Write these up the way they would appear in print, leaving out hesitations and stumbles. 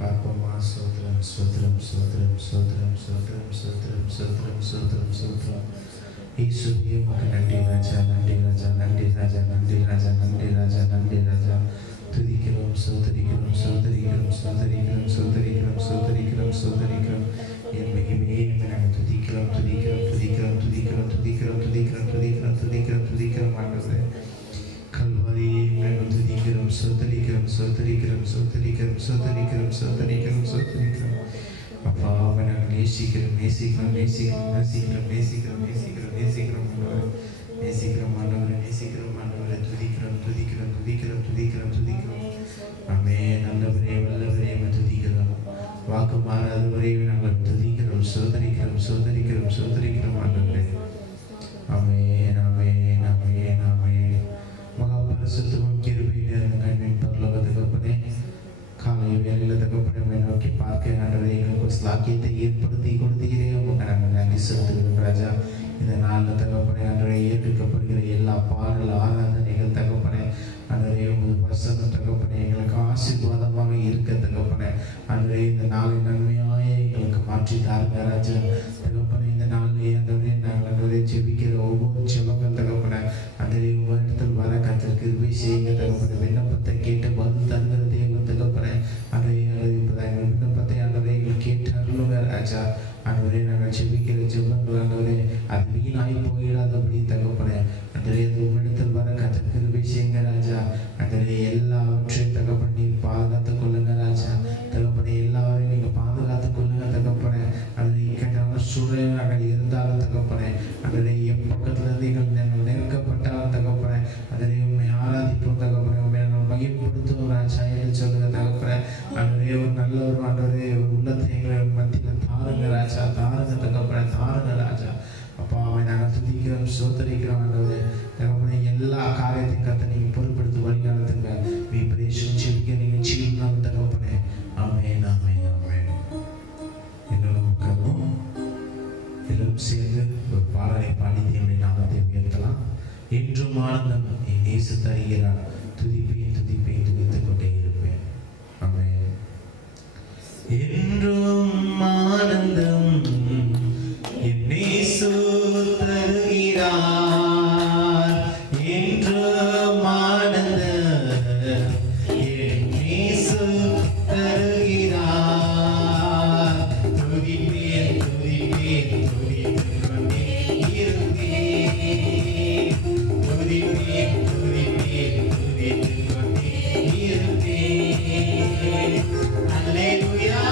பார்ப்போமா? சோத்திரம் சோத்திரம் சோத்திரம் சோத்திரம் சோத்திரம் சோத்திரம் சோத்திரம் சோத்திரம் சோத்திரம். ஈஸ்வரியே உமக்கு நன்றி ராஜா, நன்றி ராஜா, நன்றி ராஜா, நன்றி ராஜா, நன்றி ராஜா, நன்றி ராஜா. துதிக்கிறோம், சோதரிக்கிறோம், சோதரிக்கிறோம், சோதரிக்கிறோம், சோதரிக்கிறோம், சோதரிக்கிறோம், சோதரிக்கிறோம். என் மகிமையே நாங்கள் துதிக்கிறோம், துதிக்கிறோம், துதிக்கிறோம், துதிக்கிறோம், துதிக்கிறோம், துதிக்கிறோம், துதிக்கிறோம், துதிக்கிறோம், துதிக்கிறோம். ஆண்டவரே கல்வாரியை நாங்கள் துதிக்கிறோம், சோதரிக்கிறோம், சோதரிக்கிறோம், சோதரிக்கிறோம், சோதரிக்கிறோம், சோதரிக்கிறோம், சோதரிக்கிறோம். அப்பா அவன் நாங்கள் நேசிக்கிறோம், நேசிக்கிறோம், நேசிக்கிறோம், நேசிக்கிறோம், நேசிக்கிறோம், நேசிக்கிறோம், நேசிக்கிறோம் ஆண்டவரே, நேசிக்கிறோம் ஆண்டவரே, நேசிக்கிறோம் ஆண்டவரே. துதிக்கிறோம், துதிக்கிறோம், துதிக்கிறோம், துதிக்கிறோம், துதிக்கிறோம். ஆமே நல்லவரே, வல்லவரே துதிக்கிறோம். வாக்கு மாறாதவரே நாங்கள் துதிக்கிறோம், சோதரிக்கிறோம், சோதரிக்கிறோம், சோதரிக்கிறோம் ஆண்டவரே. ஆமே நாமே நாமே நாமே மகா பரிசுத்தமும் கிருபையும் நிறைந்த கண்ணின் பரலோக தகப்பனே, காலை வேளையில் தகப்பனை நோக்கி பார்க்க ஆண்டவரே எங்களுக்கு ஸ்லாக்கியத்தை ஏற்படுத்தி கொடுத்தீரே. உமக்கு நாங்கள் நன்றி செலுத்துகிறோம் ராஜா. இந்த நாளில் தகப்பனை ஆண்டவரே ஏற்றுக்கப்படுகிற எல்லா பாடல் ஆராதனைகள் தகப்பனை ஆண்டவரே உமது வசனம் தகப்பனை எங்களுக்கு ஆசீர்வாதமாக இருக்க தகப்பனை ஆண்டவரே இந்த நாளை நன்மையாய எங்களுக்கு மாற்றி தாருங்க ராஜா. தகப்பனை இந்த நாளிலே ஆண்டவரே நாங்கள் ஆண்டவரே ஜெபிக்கிற ஒவ்வொரு ஜெபங்கள் தகப்பனை ஆண்டவரே உங்களிடத்தில் வர கர்த்தர் கிருபை செய்யுங்க தகப்பனை. விண்ணப்பத்தை கேட்டு பதில் தருகிற தேவன் தகப்பனை ஆண்டவரே எங்கள் விண்ணப்பத்தை ஆண்டவரே எங்கள் கேட்டு அருளுங்க ராஜா. ஆண்டவரே நாங்கள் ஜெபிக்கிற ஜெபங்கள் ஆண்டவரே அது வீணாய் போயிடாதபடி தகப்பனே ஆண்டவரே அது உங்களிடத்தில் வர கர்த்தர் கிருபை செய்யுங்க ராஜா. ஆண்டவரே எல்லாவற்றையும் தகப்பனை நீர் பாதுகாத்துக் கொள்ளுங்க ராஜா. தகப்பனை எல்லாரையும் நீங்கள் பாதுகாத்துக் கொள்ளுங்க தகப்பனை. அது இக்கட்டான சூழலில் நாங்கள் இருந்தாலும் தகப்பனை ஆண்டவரே என் பக்கத்திலிருந்து நாங்கள் நெருக்கப்பட்டாலும் தகப்பனை ஆண்டவரே உண்மை ஆராதிப்போம் தகப்பனை, உண்மை நாங்கள் மகிழ்ப்படுத்துவோம் ராஜா என்று சொல்லுங்க தகப்பனை. ஆண்டவரே ஒரு நல்ல ஒரு ஆண்டவரே ஒரு உள்ளத்தை எங்கள் மத்தியில் தாருங்க ராஜா, தாருங்க தகப்பனை, தாருங்க ராஜா. அப்பா அவன் நாங்கள் துதிக்கிறோம், சோதரிக்கிறோம் ஆண்டவரே தகப்பனை. எல்லா காரியத்தையும் கத்த நீங்கள் பொறுப்படுத்தி வழிகாலத்துங்க விபரேஷன் செவிக்க நீங்கள் செய்யணும் தகப்பனே. ஆமென், ஆமென், ஆமென். எங்களும் உட்காரும் எல்லோரும் சேர்ந்து ஒரு பாடலை பாடி தேவனுடைய நாமத்தை உயர்த்தலாம். என்றும் ஆனந்தம் என் இயேசு தருகிறார், துதிப்பேன் துதிப்பேன் துதித்துக் கொண்டே இருப்பேன். ஆமென். என்றும் ஆனந்தம் என் இயேசு தருகிறார், என்றும் ஆனந்தம் என் இயேசு தருகிறார். துதிப்பேன் துதிப்பேன் துதித்துக் கொண்டே இருப்பேன், துதிப்பேன் துதிப்பேன் துதித்துக் கொண்டே இருப்பேன். அல்லேலூயா.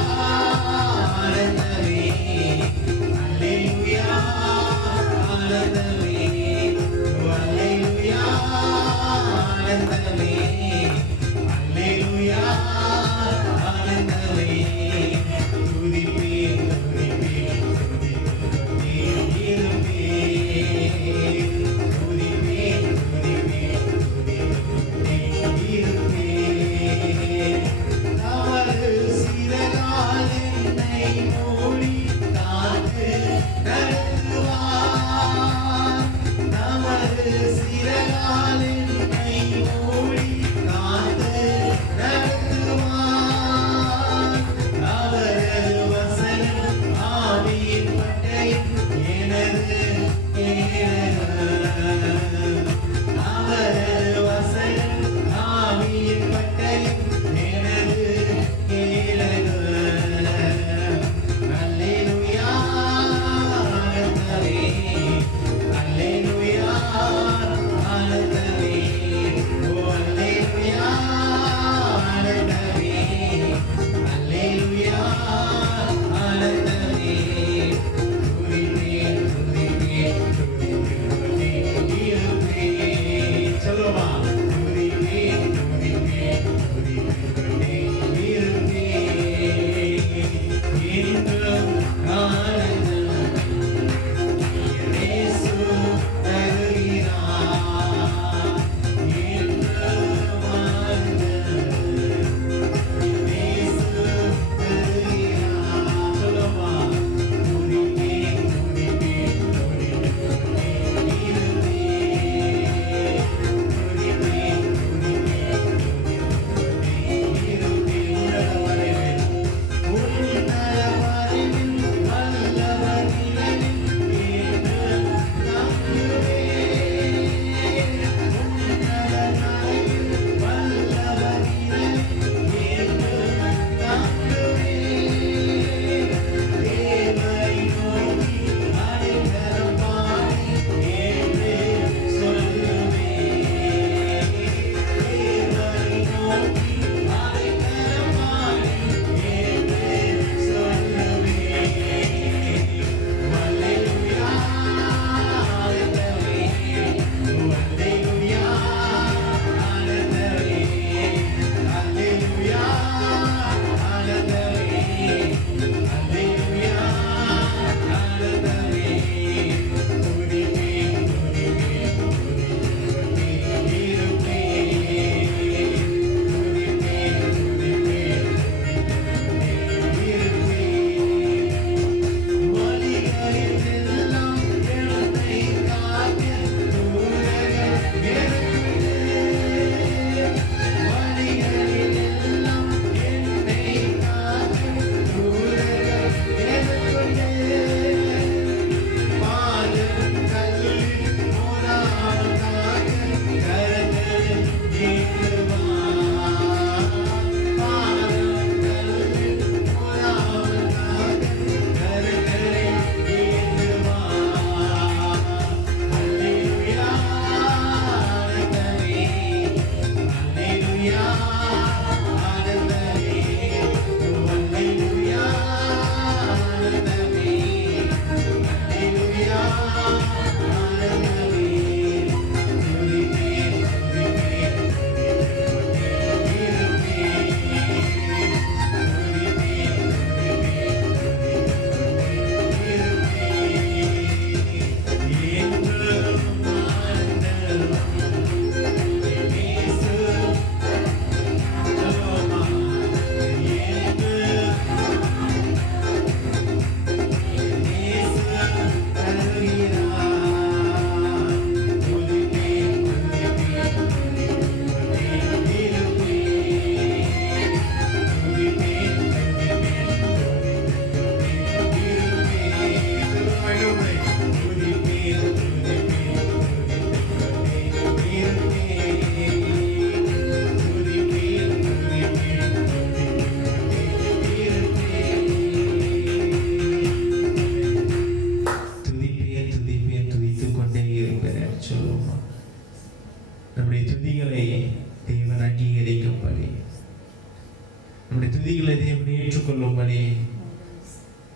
தேவனை ஏற்றுக்கொள்ளும்படி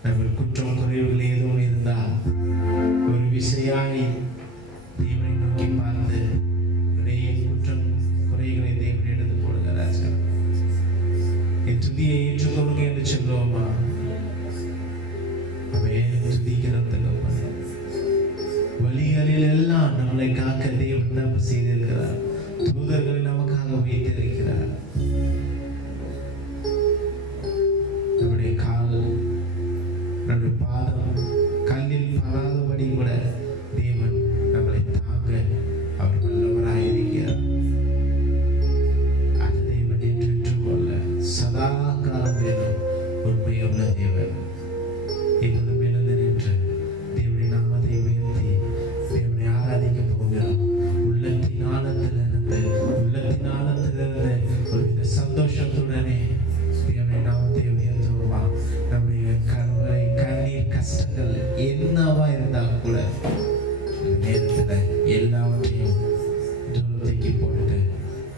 நம்ம குற்றம் குறைவுகள் ஏதும் இருந்தால் ஒரு விசையாய் தேவனை நோக்கி பார்த்து நிறைய குற்றம் குறைகளை தேவன் எடுத்து போடுங்க ராஜா. என் துதியை ஏற்றுக்கொள்ளுங்க என்று சொல்லுவோமா? அவன் துதிக்கிறதுக்கு வழிகளில் எல்லாம் நம்மளை காக்க தேவன் நம்ம செய்திருக்கிறார். தூதர்களை நமக்காக வைத்திருக்கிறார். நம்முடைய கால், நம்முடைய பாதம் கல்லில் படாதபடி கூட தேவன் நம்மளை தாங்க அவர் வல்லவராயிருக்கிறார். அது தேவன் ஏற்றுக்கொள்ள சதா காலம் வேணும் உண்மையுள்ள தேவன். இப்போது விழுந்து நின்று தேவனை நாமத்தை உயர்த்தி தேவனை ஆராதிக்க போகிறோம். உள்ளத்தின் ஆழத்திலிருந்து ஒரு சந்தோஷத்துடனே தேவனை நாமத்தை உயர்த்துவோமா? நம்முடைய கவலை, கண்ணீர், கஷ்டங்கள் என்னவா இருந்தால் கூட அந்த நேரத்தில் எல்லாவற்றையும் தூரத்துக்கு போட்டு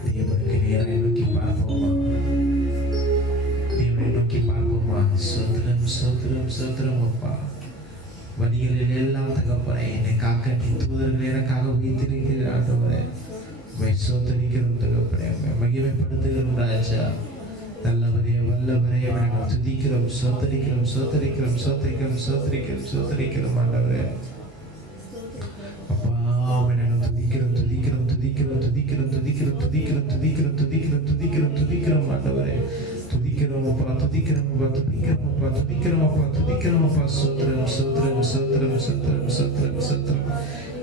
தேவனுக்கு நேராக நோக்கி பார்ப்போமா? தேவனை நோக்கி பார்ப்போமா? சோத்திரம் சோத்திரம் சோத்திரம் அப்பா. வழிகளில் எல்லாம் தகப்பனே என்னை காக்க நீ தூதர்கள் எனக்காக வைத்திருக்கிற ஆண்டவரே சோதரிக்கிறோம் தகப்பனே, மகிமைப்படுத்துகிறோம் ராஜா. நல்லவரே வல்லவரே நாங்கள் துதிக்கிறோம், சோதரிக்கிறோம் சோதரிக்கிறோம் சோதரிக்கிறோம் சோதரிக்கிறோம் சோதரிக்கிறோம் ஆண்டவரே. அப்பா நாங்கள் துதிக்கிறோம் துதிக்கிறோம் துதிக்கிறோம் துதிக்கிறோம் துதிக்கிறோம் துதிக்கிறோம் துதிக்கிறோம் துதிக்கிறோம் துதிக்கிறோம் துதிக்கிறோம் ஆண்டவரே. துதிக்கிறோம் அப்பா துதிக்கிறோம் அப்பா துதிக்கிறோம் அப்பா துதிக்கிறோம் அப்பா துதிக்கிறோம் அப்பா. சோத்திரம் சோத்திரம் சோத்திரம் சோத்திரம் சோத்திரம் சோத்திரம்.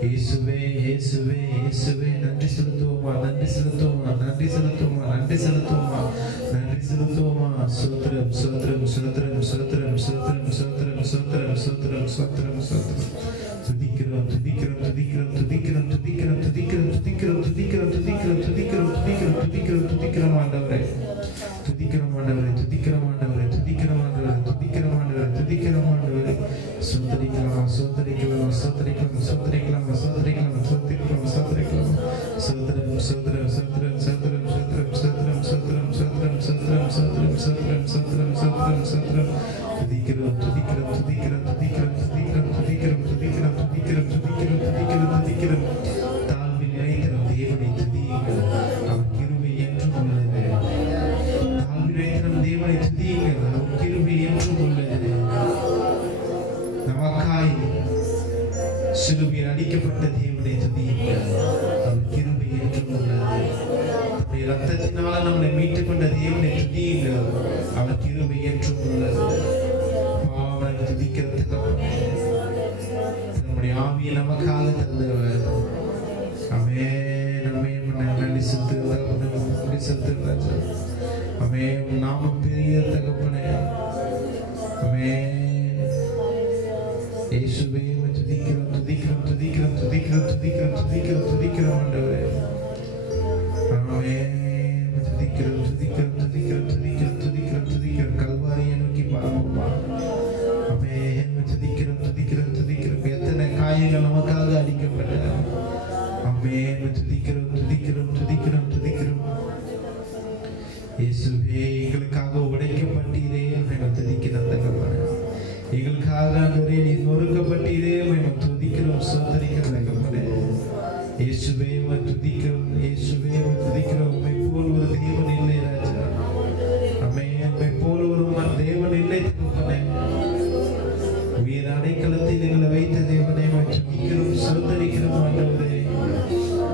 இயேசுவே இயேசுவே இயேசுவே நன்றி செலுத்துவோமா நன்றி செலுத்துவோமா நன்றி செலுத்துவோமா நன்றி செலுத்துவோமா நன்றி செலுத்துவோமா. சோத்திரம் சோத்திரம் சோத்திரம் சோத்திரம் சோத்திரம் சோத்திரம் சோத்திரம் சோத்திரம் சோத்திரம் சோத்திரம். துதிக்கிறோம் துதிக்கிறோம் துதிக்கிறோம் துதிக்கிறோம் துதிக்கிறோம் துதிக்கிறோம் துதிக்கிறோம் துதிக்கிறோம் துதிக்கிறோம் துதிக்கிறோம் துதிக்கிறோம் துதிக்கிறோம் துதிக்கிறோம் ஆண்டவரே. துதிக்கிறோம் ஆண்டவரே துதிக்கிறோம் ஆண்டவரே துதிக்கிறோம் ஆண்டவரே துதிக்கிறோம் ஆண்டவரே துதிக்கிறோம் ஆண்டவரே. சோதரிக்கலாம் சோதரிக்கலாம் சோதரிக்கலாம் சோதரிக்கலாம் சோதரிக்கலாம் சோதரிக்கலாம் சோதரிக்கலாம். சோதரம் சோதரம் சோதரம் சோதரம் சோதரம் சோதரம் சோதரம் சோதரம் சோதரம் சோதரம் சோதரம் சோதரம் சோதரம் சோதரம். துதிக்கிறோம் துதிக்கிறோம் துதிக்கிறோம் துதிக்கிறோம் துதிக்கிறோம் துதிக்கிறோம் துதிக்கிறோம் துதிக்கிறோம் துதிக்கிறோம் துதிக்கிறோம் துதிக்கிறோம். தாழ்வில் நினைக்கிறோம் தேவனை துதியுங்கள், அவர் கிருபை என்றும் உள்ளது. தாழ்வில் நினைக்கிறோம் தேவனை துதியுங்கள், அவர் கிருபை என்றும் உள்ளது. நமக்காய் சிலுவையில் அடிக்கப்பட்ட தேவனை துதியுங்கள், அவர் கிருபை என்றும் உள்ளது. நம்முடைய ரத்தத்தினால நம்மளை மீட்டுக் கொண்ட தேவனை துதியுங்கள், அவர் கிருபை என்றும் உள்ளது. பாவனை துதிக்கிறதுக்கு நம்முடைய ஆவியை நமக்காக தந்தவர். அமேன் அமேன். நன்றி செலுத்துகிறோம் நன்றி செலுத்துகிறோம். அமேன். நாமம் பெரிய தகப்பனே. அமேன். இயேசுவே துதிக்கிறோம் துதிக்கிறோம் துதிக்கிறோம் துதிக்கிறோம் துதிக்கிறோம் துதிக்கிறோம் துதிக்கிறோம் ஆண்டவரே. ஆமென். துதிக்கிறோம் துதிக்கிறோம் துதிக்கிறோம் துதிக்கிறோம் துதிக்கிறோம் துதிக்கிறோம். கல்வாரியை நோக்கி பார்ப்போமா? ஆமென். துதிக்கிறோம் துதிக்கிறோம் துதிக்கிறோம். எத்தனை காயங்கள் நமக்காக அளிக்கப்பட்டன. ஆமென். துதிக்கிறோம் துதிக்கிறோம் துதிக்கிறோம் துதிக்கிறோம். இயேசுவே எங்களுக்காக உடைக்கப்பட்டீரே நாங்கள் துதிக்கிறோம் தகப்பனே. எங்களுக்காக ஆண்டவரே நீர் நொறுக்கப்பட்டீரே நாங்கள் துதிக்கிறோம் சோதரிக்கிறோம் தகப்பனே. இயேசுவே துதிக்கிறோம் இயேசுவே துதிக்கிறோம். உம்மை போல் ஒரு தேவன் இல்லை ராஜா. ஆமென். உம்மை போல் ஒரு தேவன் இல்லை தகப்பனே. உயிர் அடைக்கலத்தில் எங்களை வைத்த தேவனை துதிக்கிறோம் சோதரிக்கிறோம் ஆண்டவரே.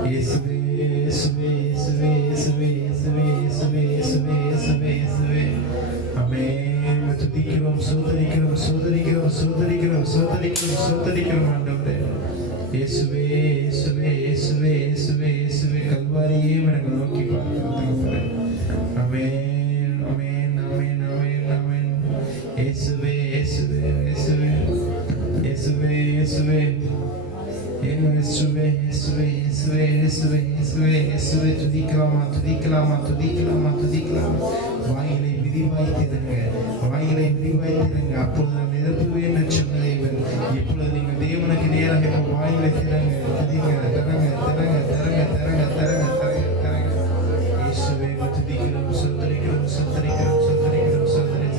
இயேசுவே இயேசுவே இயேசுவே இயேசுவே இயேசுவே இயேசுவே இயேசுவே இயேசுவே இயேசுவே. ஆமென். துதிக்கிறோம் சோதரிக்கிறோம் சோதரிக்கிறோம் சோதரிக்கிறோம் சோதரிக்கிறோம் சோதரிக்கிறோம் ஆண்டவரே. இயேசுவே இயேசுவே இயேசுவே இயேசுவே இயேசுவே. கல்வாரியே நாங்கள் நோக்கி பார்க்கிறோம் தகப்பனே. ஆமென் ஆமென் ஆமென் ஆமென் ஆமென். இயேசுவே இயேசுவே இயேசுவே இயேசுவே இயேசுவே இயேசுவே இயேசுவே இயேசுவே இயேசுவே இயேசுவே இயேசுவே. துதிக்கலாமா துதிக்கலாமா துதிக்கலாமா துதிக்கலாமா. வாயிலை விரிவாய்த்திருங்க வாயிலை விரிவாய்த்திருங்க. அப்பொழுது நான் நிரப்புவேன் என்று சொன்ன தேவன் இப்பொழுது நீங்கள் தேவனுக்கு நேராக இப்போ வாயிலை திறங்க துதிங்க தரங்க தரங்க தரங்க தரங்க தரங்க தரங்க தரங்க. இயேசுவே துதிக்கிறோம் சோதரிக்கிறோம் சோதரிக்கிறோம் சோதரிக்கிறோம் சோதரி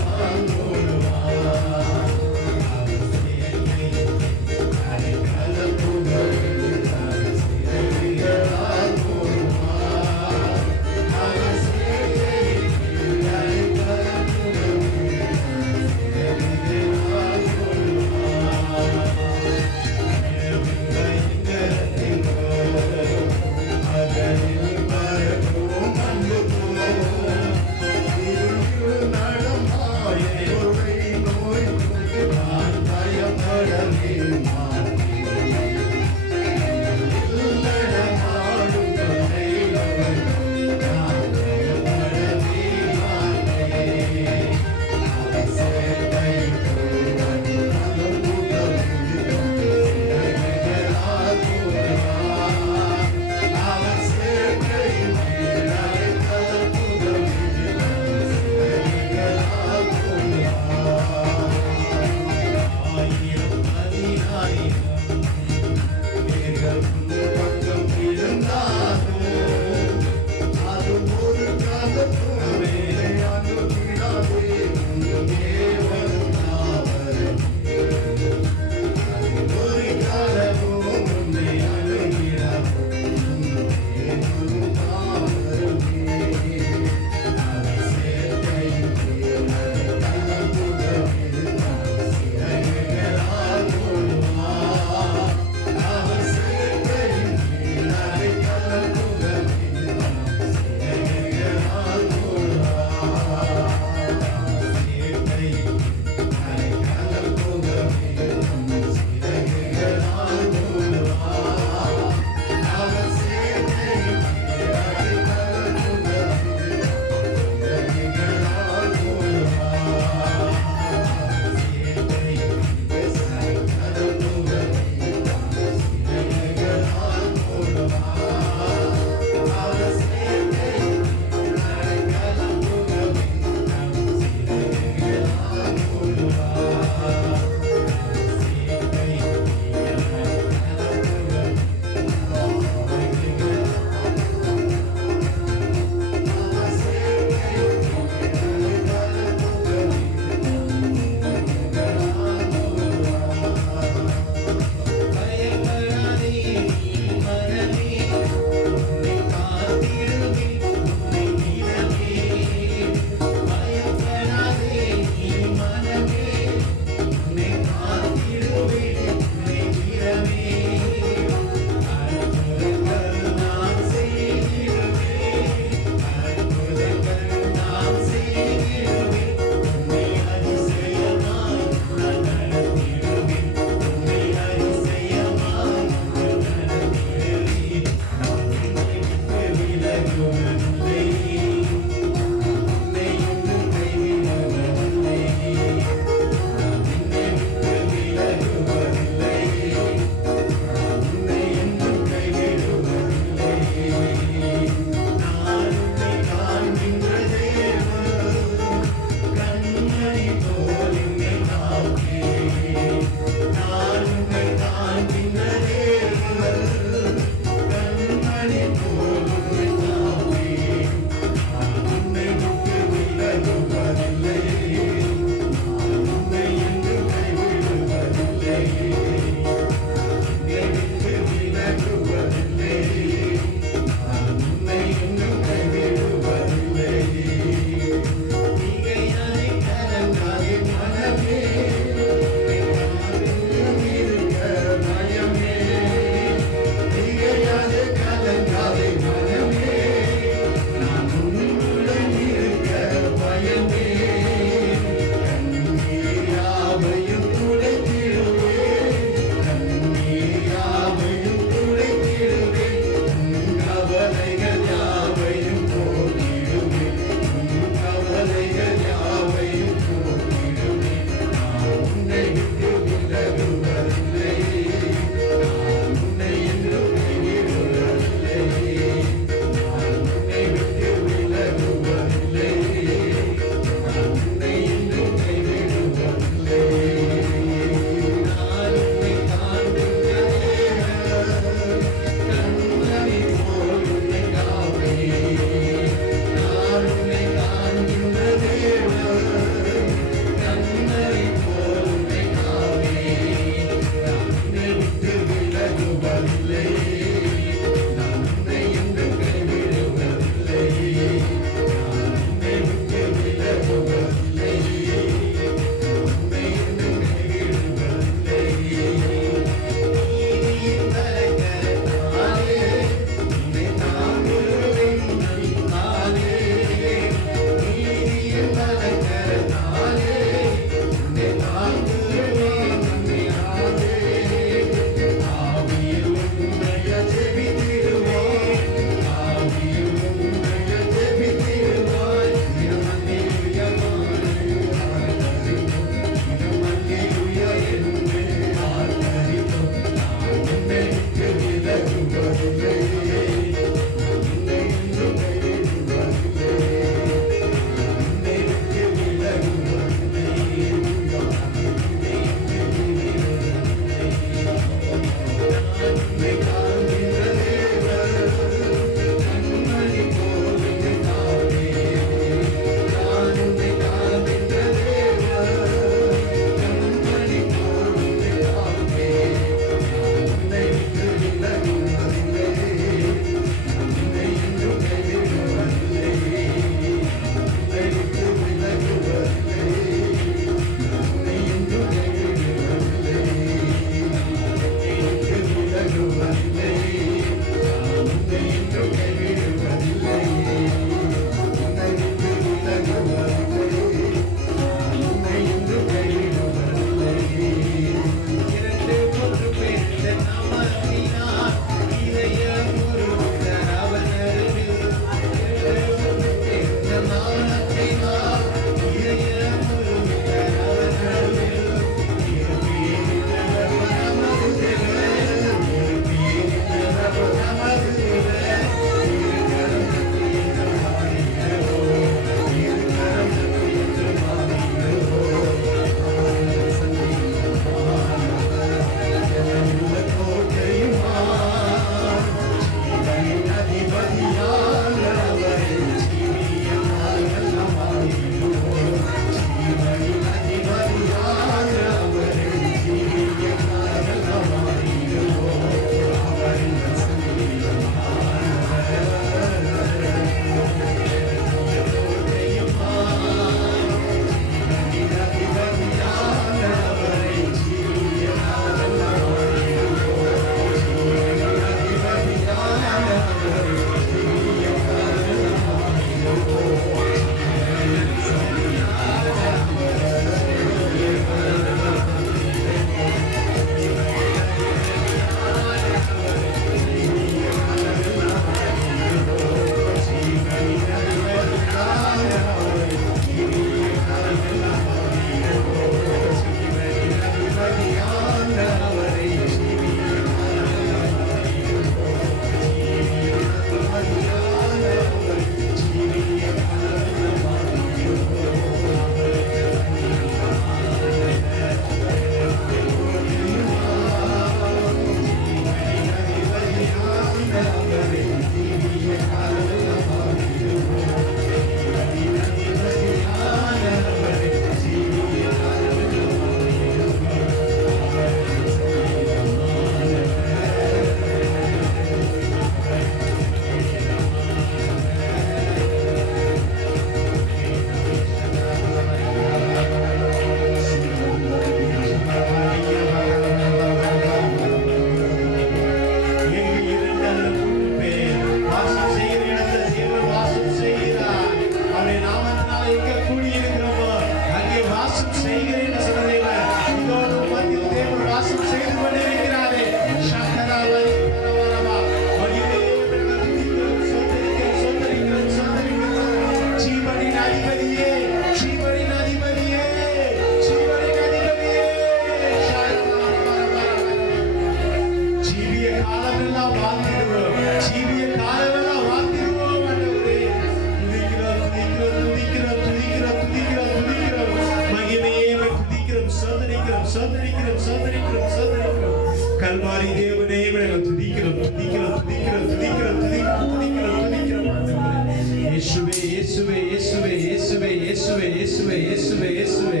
கல்வாரி தேவனே நாங்கள் துதிக்கிறோம் துதிக்கிறோம் துதிக்கிறோம் துதிக்கிறோம் துதிக்கிறோம் துதிக்கிறோம் துதிக்கிறோம் ஆண்டவரே. இயேசுவே இயேசுவே இயேசுவே இயேசுவே இயேசுவே இயேசுவே இயேசுவே இயேசுவே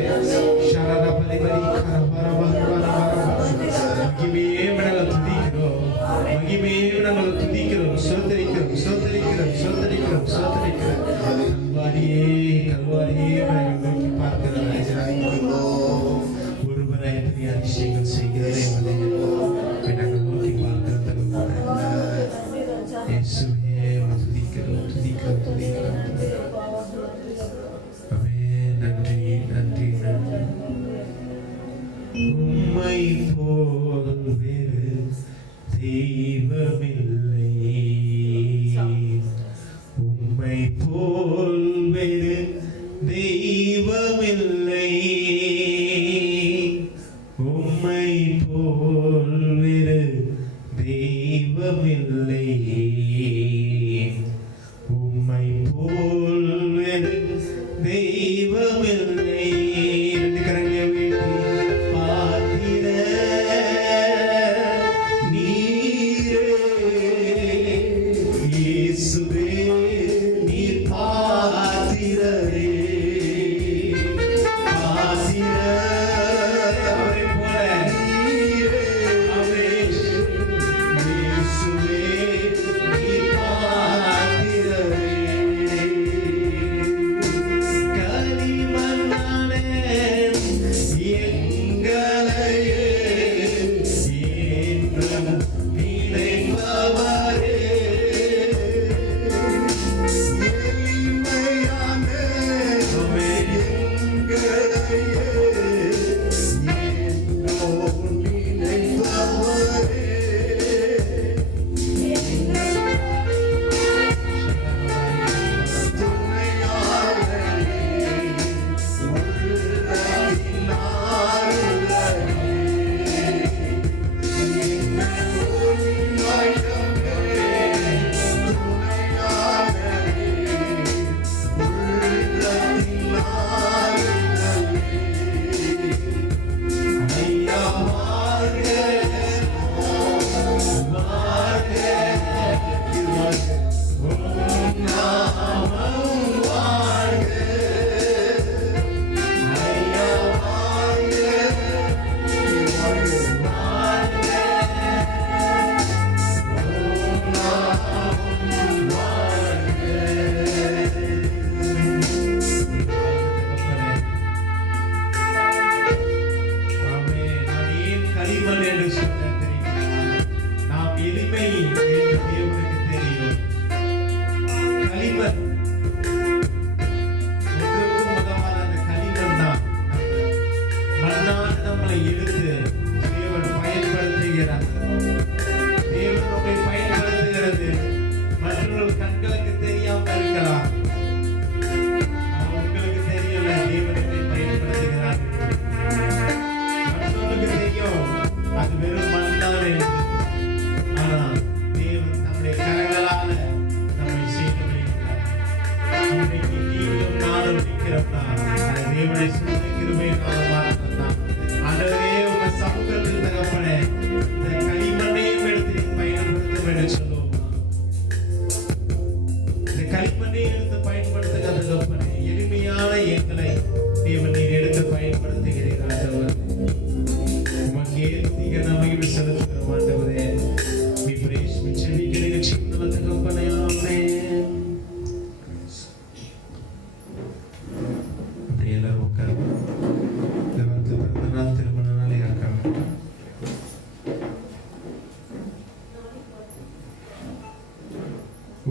ஷரர பலி பலி கர வர வர வர வர மகிமையே நாங்கள் துதிக்கிறோம் மகிமையே நாங்கள் துதிக்கிறோம் சோதரிக்கிறோம் சோதரிக்கிறோம் சோதரிக்கிறோம் சோதரிக்கிறோம். கல்வாரியே கல்வாரியே நாங்கள் நோக்கி பார்க்கிறோம் ஒருவராய் பெரிய அதிசயங்கள் செய்கிறதே நாங்கள் நோக்கி பார்க்கிறோம். இயேசுவே துதிக்கிறோம் துதிக்கிறோம் துதிக்கிறோம். நன்றி நன்றி நன்றி. உம்மை போல் வேறு தெய்வமில்லை உம்மை போல் வேறு தெய்வமில்லை உம்மை போல் வேறு தெய்வமில்லை உம்மை போல் வேறு தெய்வமில்லை.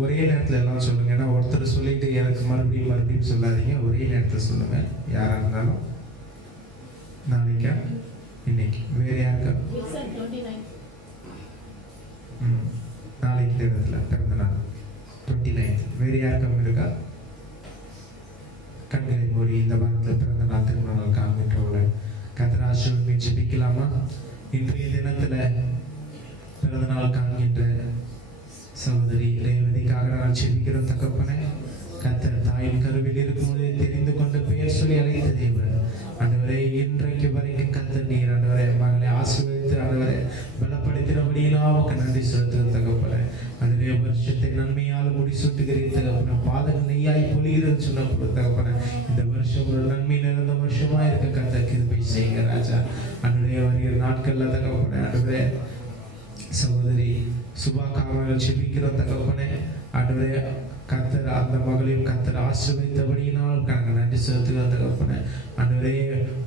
ஒரே நேரத்தில் எல்லாம் சொல்லுங்க. ஏன்னா ஒருத்தர் சொல்லிட்டு எனக்கு மறுபடியும் மறுபடியும் சொல்லாதீங்க. ஒரே நேரத்தில் சொல்லுங்க. யாரா இருந்தாலும். நாளைக்கா இன்னைக்கு வேற யாருக்கா? நாளைக்கு நேரத்தில் பிறந்த நாள் 29 வேற யாருக்கும் இருக்கா? கண்களை மூடி இந்த வாரத்தில் பிறந்த நாள் திருமண நாள் காண்கின்றவர்கள் கர்த்தர் ஆசீர்வதித்து ஜெபிக்கலாமா? இன்றைய தினத்தில் பிறந்த நாள் காண்கின்ற சகோதரி ரேவதிக்காக நான் ஜெபிக்கிறோம். தகப்பனே, கர்த்தர் தாயின் கருவில் இருக்கும்போது தெரிந்து கொண்டு பெயர் சொல்லி அழைத்த தேவன் ஆண்டவரே, இன்றைக்கு வரைக்கும் கர்த்தர் நீர் ஆண்டவரே மகளை ஆசீர்வதித்து ஆண்டவரே பலப்படுத்தி சொன்ன தகப்பனே இந்த வருஷம் ஒரு நன்மை நிறைந்த வருஷமா இருக்க கர்த்தர் கிருபை செய்யுங்க ராஜா. அன்றைய வருகிற நாட்கள்ல தகப்பனே ஆண்டவரே சகோதரி சுபாக்காக செபிக்கிறோம் தகப்பனே. ஆண்டவரே கர்த்தர் அந்த மகளையும் கர்த்தர் ஆசீர்வதித்தபடியினால் நாங்கள் நன்றி செலுத்துகிறோம் தகப்பனே. ஆண்டவரே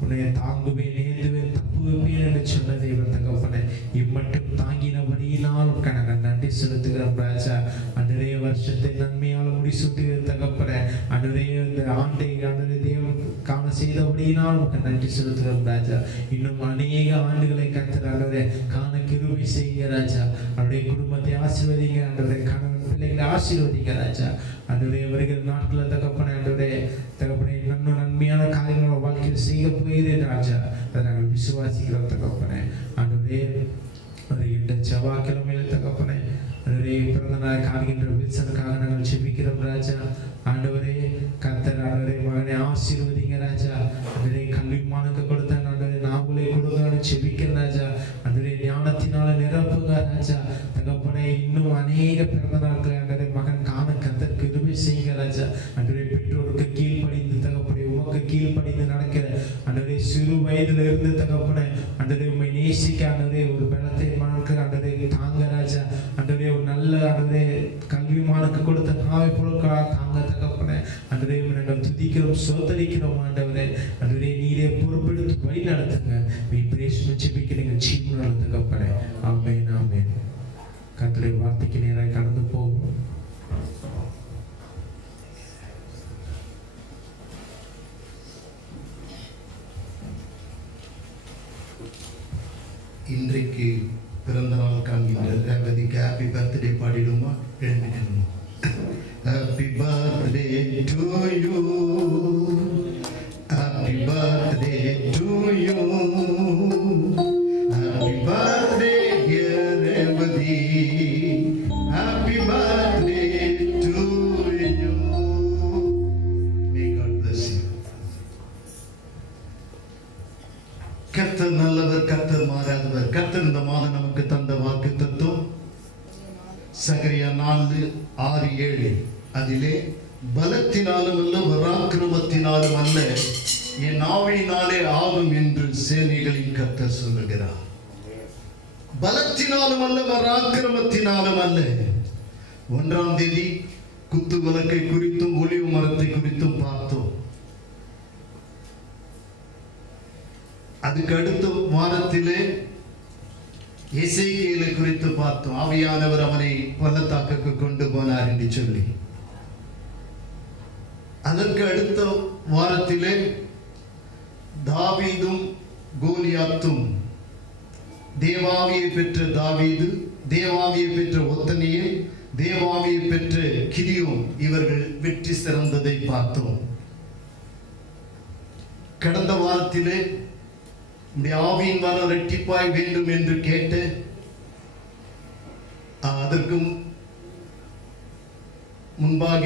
உன்னை தாங்குவேன் ஏந்துவேன் தப்பு வைப்பேன் என்று சொன்ன தெய்வம் தகப்பனே இம்மட்டும் தாங்கினபடியினாலும் நாங்கள் நன்றி செலுத்துகிறோம் ராஜா. ஆண்டவரே வருஷத்தை நன்மையால் முடிசூட்டுகிற தகப்பனே. ஆண்டவரே இந்த ஆண்டை ஆண்டவரே தேவன் காண செய்தபடியினாலும் நன்றி செலுத்துகிறோம் ராஜா. இன்னும் அநேக ஆண்டுகளை கர்த்தர் ஆண்டவரே காண கிருபை செய்யுங்க ராஜா. அவருடைய குடும்பத்தை ஆசீர்வதிங்க ஆண்டவரே. கணவன் பிள்ளைகளை ஆசீர்வதிங்க ராஜா. ஆண்டவரே வருகிற நாட்களில் தகப்பனே ஆண்டவரே தகப்பனே இன்னும் நன்மையான காரியங்களை வாழ்க்கையில் செய்ய போகிறேன் ராஜா. அதை நாங்கள் விசுவாசிக்கிறோம் தகப்பனே. ஆண்டவரே வருகின்ற செவ்வாய்க்கிழமையில தகப்பனே ஆண்டவரே பிறந்த நாள் காண்கின்ற வில்சனுக்காக நாங்கள் செபிக்கிறோம் ராஜா. ஆண்டவரே கர்த்தர் ஆண்டவரே மகனை ஆசீர்வதிங்க ராஜா. ஆண்டவரே கல்விமானுக்கு கொடுத்த ஆண்டவரே நாவலை கொடுங்க செபிக்கிறேன் ராஜா. ஆண்டவரே ஞானத்தினால நிரப்புங்க ராஜா. தகப்பனே இன்னும் அநேக பிறந்த நாட்கள் ஆண்டவரே மகன் காண கர்த்தர் கிருபை செய்யுங்க ராஜா. ஆண்டவரே பெற்றோருக்கு கீழ்ப்படிந்து தகப்பனே உமக்கு கீழ்ப்படிந்து நடக்கிற ஆண்டவரே சிறு வயதுல இருந்து தகப்பனே ஆண்டவரே உம்மை நேசிக்க ஆண்டவரே ஒரு பலத்தை மனக்கு ஆண்டவரே தாங்க ராஜா. ஆண்டவரே ஒரு நல்ல ஆண்டவரே கல்விமானுக்கு கொடுத்த நாவை பொருட்களா தாங்க தகப்பனே. ஆண்டவரே நாங்கள் துதிக்கிறோம் சோதரிக்கிறோம் ஆண்டவரே. ஆண்டவரே நீரே பொறுப்பெடுத்து வழி நடத்துங்க. பேசும் செபிக்கிறீங்க ஜீவனால தகப்பனே. ஆமென் ஆமென். கர்த்தருடைய வார்த்தைக்கு நேராக கடந்து போகும். இன்றைக்கு பிறந்த நாள் காண்கின்ற ரேவதிக்கு ஹாப்பி பர்த்டே பாடிடுமா? எழுந்திடுமா? Happy birthday to you, happy birthday to you, happy birthday dear Revathi, happy birthday to you. May God bless you. கர்த்தர் நல்லவர், கர்த்தர் மாறாதவர். கர்த்தர் இந்த மாதம் நமக்கு தந்த வாக்கு தத்துவம் சகரியா 4:6-7. அதிலே பலத்தினாலும் அல்ல பராக்கிரமத்தினாலும் அல்ல என் ஆவியினாலே ஆகும் என்று சேனைகளின் கர்த்தர் சொல்லுகிறார். பலத்தினாலும் அல்ல பராக்கிரமத்தினாலும் அல்ல. 1ஆம் தேதி குத்து விளக்கை குறித்தும் ஒளிவு மரத்தை குறித்தும் பார்த்தோம். அதுக்கு அடுத்த வாரத்திலே எசேக்கியேலை குறித்து பார்த்தோம். ஆவியானவர் அவனை பள்ளத்தாக்குக்கு கொண்டு போனார் என்று சொல்லி. அதற்கு அடுத்த வாரத்திலே தாவீதும் கோலியாத்தும், தேவாவியை பெற்ற தாவீது, தேவாவியை பெற்ற ஒத்தனியேல், தேவாவியை பெற்ற கிதியோன், இவர்கள் வெற்றி சிறந்ததை பார்த்தோம். கடந்த வாரத்திலே ஆவியின் வரம் இரட்டிப்பாய் வேண்டும் என்று கேட்டு அதற்கும் முன்பாக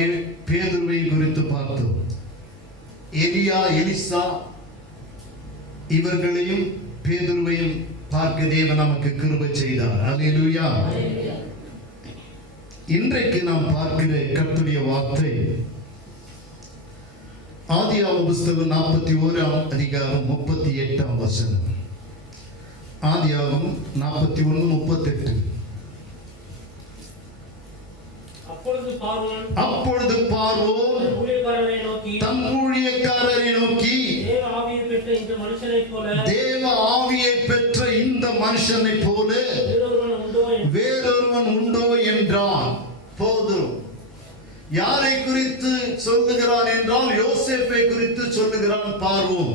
பேதுருவை குறித்து பார்த்தோம். எலியா, எலிசா இவர்களையும் பேதுருவையும் பார்க்க தேவன் நமக்கு கிருபை செய்தார். அல்லேலூயா. இன்றைக்கு நாம் பார்க்கிற கர்த்தருடைய வார்த்தை ஆதியாகமம் புத்தகம் 41ஆம் அதிகாரம் 38ஆம் வசனம். ஆதியாகமம் 41:38. அப்பொழுது பார்வோன் தம் ஊழியக்காரரை நோக்கி தேவ ஆவியை பெற்ற இந்த மனுஷனைப் போல வேறொருவன் உண்டோ என்றான். போதும். யாரை குறித்து சொல்லுகிறான் என்றால் யோசேப்பை குறித்து சொல்லுகிறான் பார்வோன்.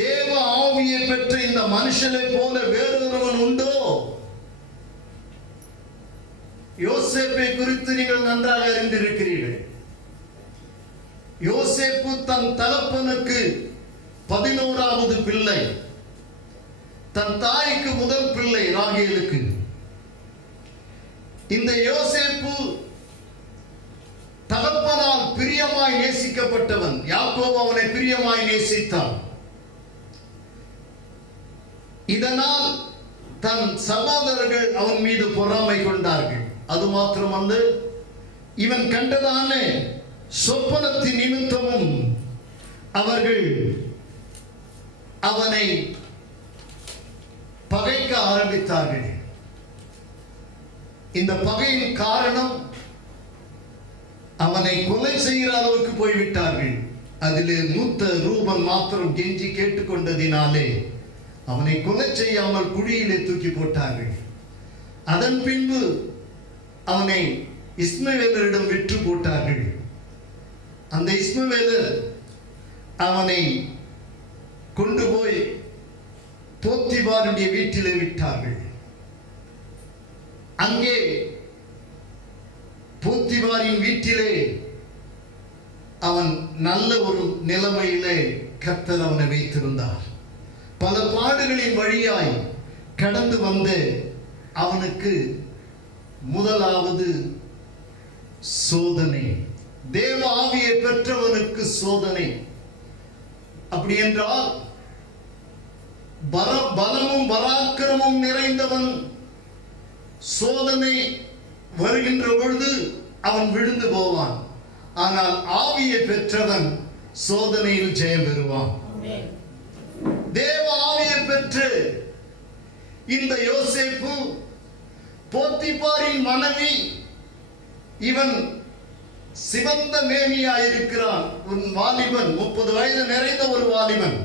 தேவ ஆவியை பெற்ற இந்த மனுஷனை போல வேறொருவன் உண்டோ? யோசேப்பை குறித்து நீங்கள் நன்றாக அறிந்திருக்கிறீர்கள். யோசேப்பு தன் தகப்பனுக்கு 11வது பிள்ளை, தன் தாய்க்கு முதல் பிள்ளை ராகேலுக்கு. இந்த யோசேப்பு தகப்பனால் பிரியமாய் நேசிக்கப்பட்டவன். யாக்கோபு அவனை பிரியமாய் நேசித்தான். இதனால் தன் சகோதரர்கள் அவன் மீது பொறாமை கொண்டார்கள். அது மாத்திரமல்ல, இவன் கண்டதான சொப்பனத்தின் நிமித்தமும் அவர்கள் அவனை பகைக்க ஆரம்பித்தார்கள். இந்த பகையின் காரணம் அவனை கொலை செய்கிற அளவுக்கு போய்விட்டார்கள். அதிலே மூத்த ரூபன் மாத்திரம் கெஞ்சி கேட்டுக்கொண்டதினாலே அவனை கொலை செய்யாமல் குழியிலே தூக்கி போட்டார்கள். அதன் பின்பு அவனை இஸ்மவேலரிடம் விற்று போட்டார்கள். அந்த இஸ்மவேலர் அவனை கொண்டு போய் போத்திபாருடைய வீட்டிலே விட்டார்கள். அங்கே போத்திபாரின் வீட்டிலே அவன் நல்ல ஒரு நிலைமையிலே கர்த்தர் அவனை வைத்திருந்தார். பல பாடுகளின் வழியாய் கடந்து வந்து அவனுக்கு முதலாவது சோதனை, தேவ ஆவியை பெற்றவனுக்கு சோதனை. அப்படி என்றால் பலமும் பராக்கிரமும் நிறைந்தவன் சோதனை வருகின்ற பொழுது அவன் விழுந்து போவான். ஆனால் ஆவியை பெற்றவன் சோதனையில் ஜெயம் பெறுவான். தேவ ஆவியை பெற்று இந்த யோசேப்பு போத்திபாரின் மனைவி, இவன் சிவந்த மேனியாயிருக்கிறான், ஒரு வாலிபன், 30 வயது நிறைந்த ஒரு வாலிபன்.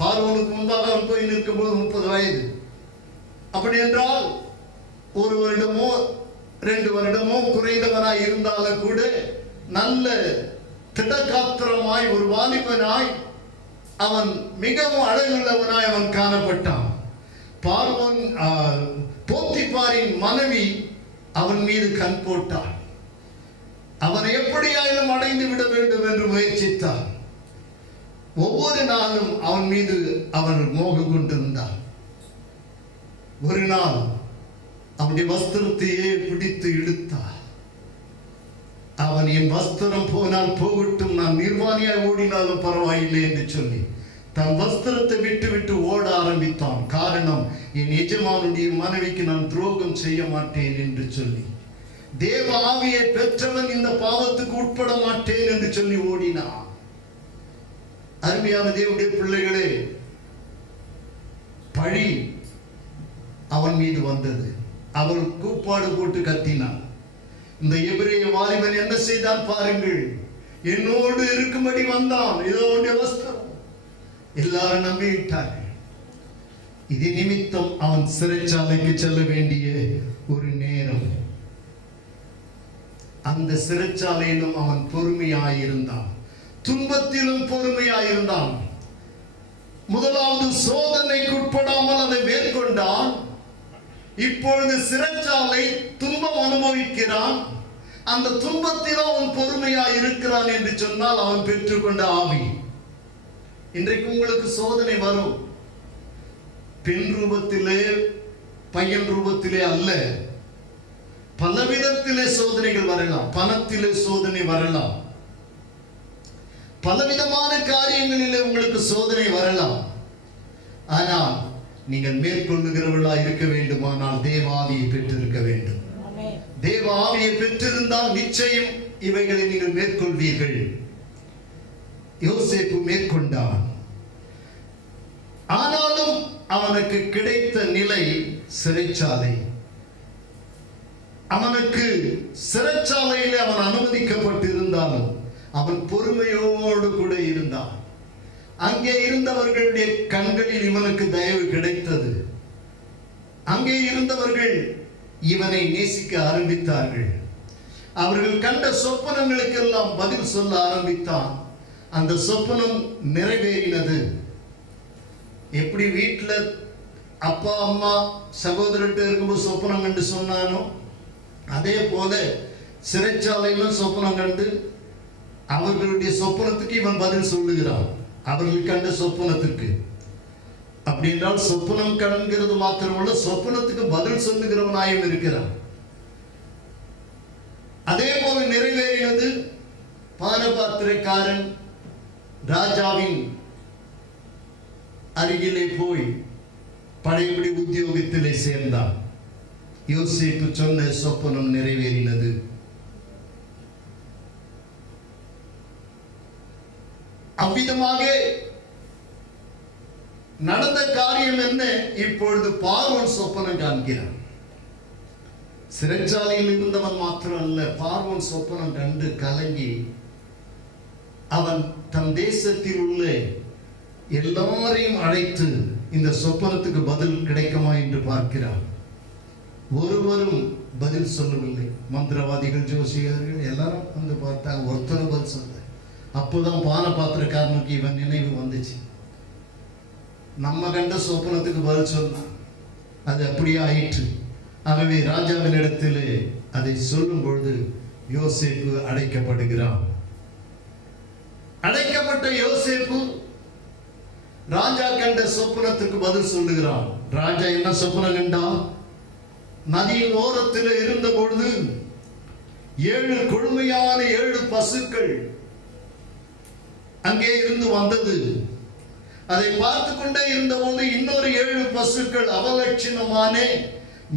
பார்வோனுக்கு முன்பாக அவன் போய் நிற்கும்போது 30 வயது. அப்படி என்றால் 1 வருடமோ 2 வருடமோ குறைந்தவனாய் இருந்தாலும் கூட நல்ல திடகாத்திரமாய் ஒரு வாலிபனாய் அவன் மிகவும் அழகுள்ளவனாய் அவன் காணப்பட்டான். பார்வோன் போத்திபாரின் மனைவி அவன் மீது கண் போட்டான். அவனை எப்படியாயிலும் அடைந்து விட வேண்டும் என்று முயற்சித்தான். ஒவ்வொரு நாளும் அவன் மீது அவன் மோகம் கொண்டிருந்தான். ஒரு நாள் அவனுடைய வஸ்திரத்தையே பிடித்து இழுத்தார். அவன் என் வஸ்திரம் போனால் போகட்டும், நான் நிர்வாணியாய் ஓடினாலும் பரவாயில்லை என்று சொல்லி தன் வஸ்திரத்தை விட்டு விட்டு ஓட ஆரம்பித்தான். காரணம், என் எஜமானுடைய மனைவிக்கு நான் துரோகம் செய்ய மாட்டேன் என்று சொல்லி, தேவ ஆவியை பெற்றவன் இந்த பாவத்துக்கு உட்பட மாட்டேன் என்று சொல்லி ஓடினான். அருமையான தேவனுடைய பிள்ளைகளே, பழி அவன் மீது வந்தது. அவள் கூப்பாடு போட்டு கத்தினான். இந்த எபிரேய வாலிபன் என்ன செய்தான் பாருங்கள். என்னோடு இருக்கும்படி வந்தான், இதோ வஸ்திரம். எல்லாரும் நம்பிவிட்டார்கள். இது நிமித்தம் அவன் சிறைச்சாலைக்கு செல்ல வேண்டிய ஒரு நேரம். அந்த சிறைச்சாலையிலும் அவன் பொறுமையாயிருந்தான், துன்பத்திலும் பொறுமையாயிருந்தான். முதலாவது சோதனைக்கு உட்படாமல் அதை மேற்கொண்டான். இப்பொழுது சிறைச்சாலை துன்பம் அனுபவிக்கிறான். அந்த துன்பத்திலும் அவன் பொறுமையாய் இருக்கிறான் என்று சொன்னால் அவன் பெற்றுக்கொண்ட ஆவி. இன்றைக்கு உங்களுக்கு சோதனை வரும். பெண் ரூபத்திலே, பையன் ரூபத்திலே அல்ல, பலவிதத்திலே சோதனைகள் வரலாம். பணத்திலே சோதனை வரலாம், பலவிதமான காரியங்களிலே உங்களுக்கு சோதனை வரலாம். ஆனால் நீங்கள் மேற்கொள்ளுகிறவர்களாக இருக்க வேண்டுமானால் தேவ ஆவியை பெற்றிருக்க வேண்டும். தேவ ஆவியை பெற்றிருந்தால் நிச்சயம் இவைகளை நீங்கள் மேற்கொள்வீர்கள். யோசேப்பு மேற்கொண்டான். ஆனாலும் அவனுக்கு கிடைத்த நிலை சிறைச்சாலை. அவனுக்கு சிறைச்சாலையில் அவன் அனுமதிக்கப்பட்டிருந்தாலும் அவன் பொறுமையோடு கூட இருந்தான். அங்கே இருந்தவர்களுடைய கண்களில் இவனுக்கு தயவு கிடைத்தது. அங்கே இருந்தவர்கள் இவனை நேசிக்க ஆரம்பித்தார்கள். அவர்கள் கண்ட சொப்பனங்களுக்கெல்லாம் பதில் சொல்ல ஆரம்பித்தான். அந்த சொப்பனம் நிறைவேறினது. எப்படி வீட்டில் அப்பா அம்மா சகோதரர்கிட்ட இருக்கும்போது சொப்பனம் கண்டு சொன்னானோ, அதே போல சிறைச்சாலையிலும் சொப்பனம் கண்டு அவர்களுடைய சொப்பனத்துக்கு இவன் பதில் சொல்லுகிறான். அவர்கள் கண்ட சொப்பனத்திற்கு. அப்படி என்றால் சொப்பனம் காண்கிறது மாத்திரமல்ல, சொப்பனத்துக்கு பதில் சொல்லுகிறவனாயும் இருக்கிறான். அதே போல நிறைவேறினது. பானபாத்திரக்காரன் ராஜாவின் அருகிலே போய் பழையபடி உத்தியோகத்திலே சேர்ந்தான். யோசேப்பு சொன்ன சொப்பனம் நிறைவேறினது. அவ்விதமாக நடந்த காரியம் என்ன? இப்பொழுது பார்வோன் சொப்பனம் காண்கிறான். சிறைச்சாலையில் இருந்தவன் மாத்திரம் அல்ல, பார்வோன் சொப்பனம் கண்டு கலங்கி அவன் தன் தேசத்தில் உள்ள எல்லாரையும் அழைத்து இந்த சொப்பனத்துக்கு பதில் கிடைக்குமா என்று பார்க்கிறான். ஒருவரும் பதில் சொல்லவில்லை. மந்திரவாதிகள், ஜோசியர்கள் எல்லாரும் வந்து பார்த்தாங்க, ஒருத்தரும் பதில் சொல்ல. அப்போதான் பானபாத்திரக்காரனுக்கு இவன் நினைவு வந்துச்சு. நம்ம கண்ட சொப்பனத்துக்கு பதில் சொன்னான், அது அப்படியே ஆயிற்று. ஆகவே ராஜாவின் இடத்தில் அதை சொல்லும் பொழுது யோசேப்பு அழைக்கப்படுகிறான். அழைக்கப்பட்ட யோசேப்பு ராஜா கண்ட சொப்பனத்துக்கு பதில் சொல்லுகிறான். ராஜா என்ன சொப்பனம் கண்டா? நதியின் ஓரத்தில் இருந்த பொழுது 7 கொழுமையான 7 பசுக்கள் அங்கே இருந்து வந்தது. அதை பார்த்து கொண்டே இருந்த போது இன்னொரு 7 பசுக்கள் அவலட்சணமான,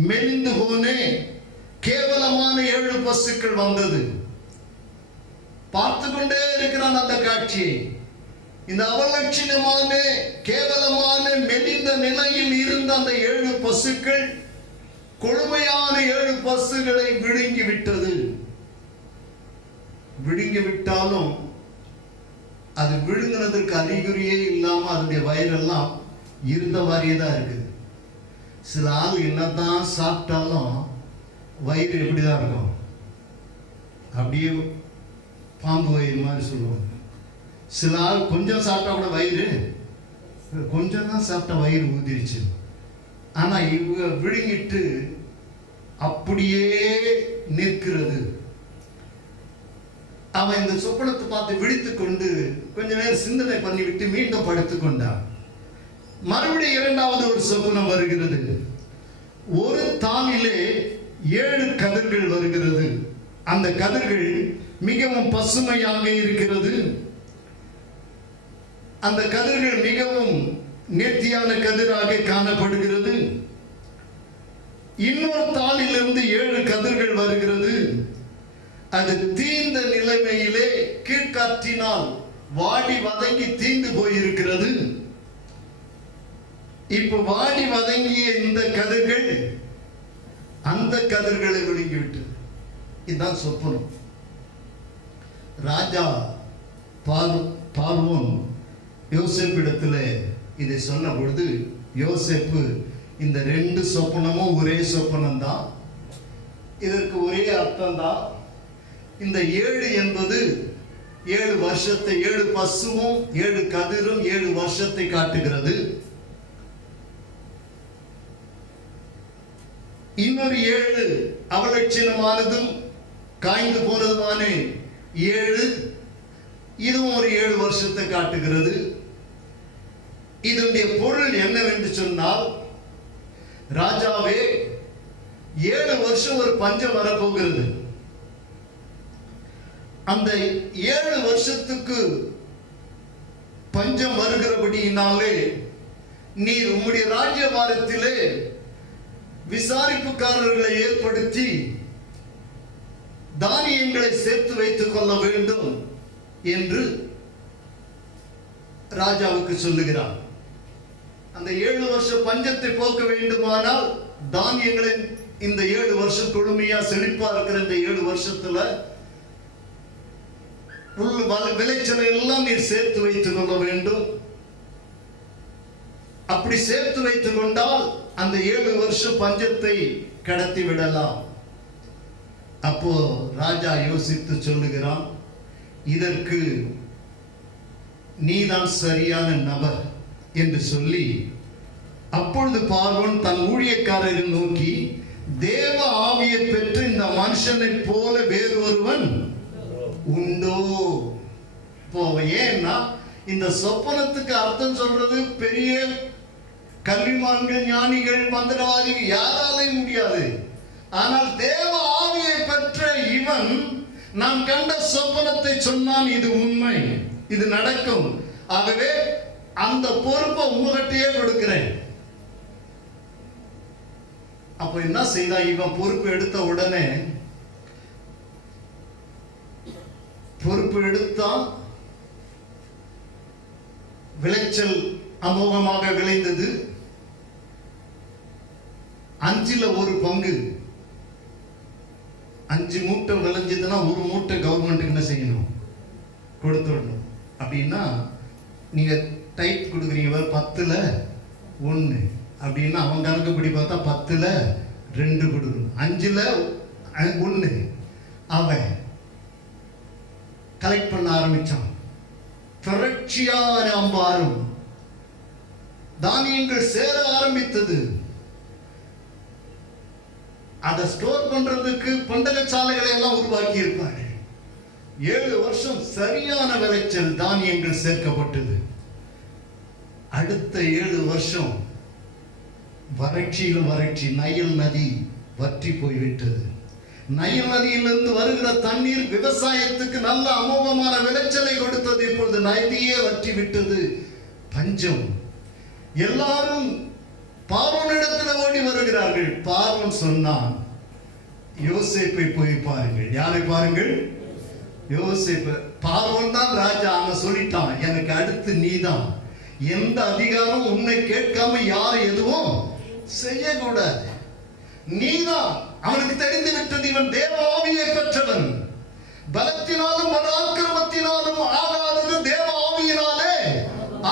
மெலிந்து போன, கேவலமான 7 பசுக்கள் வந்தது. பார்த்து கொண்டே இருக்கிறான் அந்த காட்சியை. இந்த அவலட்சணமான, கேவலமான, மெலிந்த நிலையில் இருந்த அந்த 7 பசுக்கள் கொழுமையான 7 பசுகளை விழுங்கி விட்டது. விழுங்கி விட்டாலும் அது விழுங்கினதற்கு அறிகுறியே இல்லாம அதனுடைய வயிறெல்லாம் இருந்த மாதிரியே தான் இருக்குது. சில ஆள் என்னதான் சாப்பிட்டாலும் வயிறு எப்படிதான் இருக்கும், அப்படியே பாம்பு வயிறு மாதிரி சொல்லுவாங்க. சில ஆள் கொஞ்சம் சாப்பிட்டா கூட வயிறு, கொஞ்சம் தான் சாப்பிட்டா வயிறு ஊதிருச்சு. ஆனா இவங்க விழுங்கிட்டு அப்படியே நிற்கிறது. அவன் இந்த சொப்பனத்தை பார்த்து விழித்துக் கொண்டு கொஞ்ச நேரம் சிந்தனை பண்ணிவிட்டு மீண்டும் படுத்துக் கொண்டான். மறுபடியும் இரண்டாவது ஒரு சொப்பனம் வருகிறது. ஒரு தாளிலே 7 கதிர்கள் வருகிறது. அந்த கதிர்கள் மிகவும் பசுமையாக இருக்கிறது. அந்த கதிர்கள் மிகவும் நேர்த்தியான கதிராக காணப்படுகிறது. இன்னொரு தாளிலிருந்து 7 கதிர்கள் வருகிறது. அது தீந்த நிலைமையிலே கீழ்காற்றினால் வாடி வதங்கி தீந்து போயிருக்கிறது. இப்ப வாடி வதங்கிய இந்த கதிர்கள் அந்த கதிர்களை விழுங்கிவிட்டு, இதுதான் சொப்பனம். ராஜா பார்வோன் யோசேப்பிடத்தில் இதை சொன்ன பொழுது யோசேப்பு இந்த 2 சொப்பனமும் ஒரே சொப்பனம் தான், இதற்கு ஒரே அர்த்தம் தான். இந்த 7 என்பது 7 வருஷத்தை, 7 பசுவும் 7 கதிரும் 7 வருஷத்தை காட்டுகிறது. இன்னொரு 7 அவலட்சணமானதும் காய்ந்து போனதுமான 7, இதுவும் ஒரு 7 வருஷத்தை காட்டுகிறது. இதனுடைய பொருள் என்னவென்று சொன்னால், ராஜாவே 7 வருஷம் ஒரு பஞ்சம் வரப்போகிறது. அந்த 7 வருஷத்துக்கு பஞ்சம் வருகிறபடியினாலே நீர் உம்முடைய ராஜ்யபாரத்திலே விசாரிப்புக்காரர்களை ஏற்படுத்தி தானியங்களை சேர்த்து வைத்துக் கொள்ள வேண்டும் என்று ராஜாவுக்கு சொல்லுகிறார். அந்த 7 வருஷ பஞ்சத்தை போக்க வேண்டுமானால் தானியங்களை இந்த 7 வருஷம் கொழுமையா செழிப்பா இருக்கிற இந்த 7 வருஷத்துல விளைச்சலை எல்லாம் நீர் சேர்த்து வைத்துக் கொள்ள வேண்டும். அப்படி சேர்த்து வைத்துக் கொண்டால் அந்த 7 வருஷம் பஞ்சத்தை கடத்தி விடலாம். அப்போ ராஜா யோசித்து சொல்லுகிறான், இதற்கு நீதான் சரியான நபர் என்று சொல்லி, அப்பொழுது பார்வோன் தன் ஊழியக்காரரை நோக்கி, தேவ ஆவியை பெற்று இந்த மனுஷனை போல வேறொருவன் உண்டோ? இப்போ ஏன்னா இந்த சொப்பனத்துக்கு அர்த்தம் சொல்றது பெரிய கல்விமான்கள், ஞானிகள், மந்திரவாதிகள் யாராலையும் முடியாது. ஆனால் தேவ ஆவியை பெற்ற இவன் நான் கண்ட சொப்பனத்தை சொன்னான், இது உண்மை, இது நடக்கும். ஆகவே அந்த பொறுப்பை உங்ககிட்டயே கொடுக்கிறேன். அப்ப என்ன செய்தா, இவன் பொறுப்பு எடுத்த உடனே பொறுப்பு எடுத்தான். விளைச்சல் அமோகமாக விளைந்தது. 5ல் 1 பங்கு, 5 மூட்டை விளைஞ்சதுன்னா 1 மூட்டை கவர்மெண்ட்டுக்கு என்ன செய்யணும்? கொடுத்துடணும். அப்படின்னா நீங்க டைப் கொடுக்குறீங்க 10ல் 1 அப்படின்னா அவன் கணக்குப்படி பார்த்தா 10ல் 2 கொடுக்கணும். 5ல் 1 அவன் கலெக்ட் பண்ண ஆரம்பிச்சான். புரட்சியான அம்பாரும் தானியங்கள் சேர ஆரம்பித்தது. அதை ஸ்டோர் பண்றதுக்கு பண்டகசாலைகளை எல்லாம் உருவாக்கி இருப்பார்கள். 7 வருஷம் சரியான விளைச்சல் தானியங்கள் சேர்க்கப்பட்டது. அடுத்த 7 வருஷம் வறட்சியிலும் வறட்சி. நைல் நதி வற்றி போய்விட்டது. நைல் நதியிலிருந்து வருகிற தண்ணீர் விவசாயத்துக்கு நல்ல அமோகமான விளைச்சலை கொடுத்தது. இப்பொழுது நதியே வற்றி விட்டது. பஞ்சம். எல்லாரும் பார்வோனிடத்தில் ஓடி வருகிறார்கள். பார்வோன் சொன்னான், யோசேப்பை போய் பாருங்கள். யாரை பாருங்கள்? யோசேப்பு. பார்வோன் தான் ராஜா. அவன் சொல்லிட்டான், எனக்கு அடுத்து நீதான். எந்த அதிகாரம் உன்னை கேட்காம யாரும் எதுவும் செய்யக்கூடாது, நீதான். அவனுக்கு தெரிந்து விட்டது, இவன் தேவ ஆவியை பெற்றவன். பலத்தினாலும் பராக்கிரமத்தினாலும் ஆகாதது தேவ ஆவியினாலே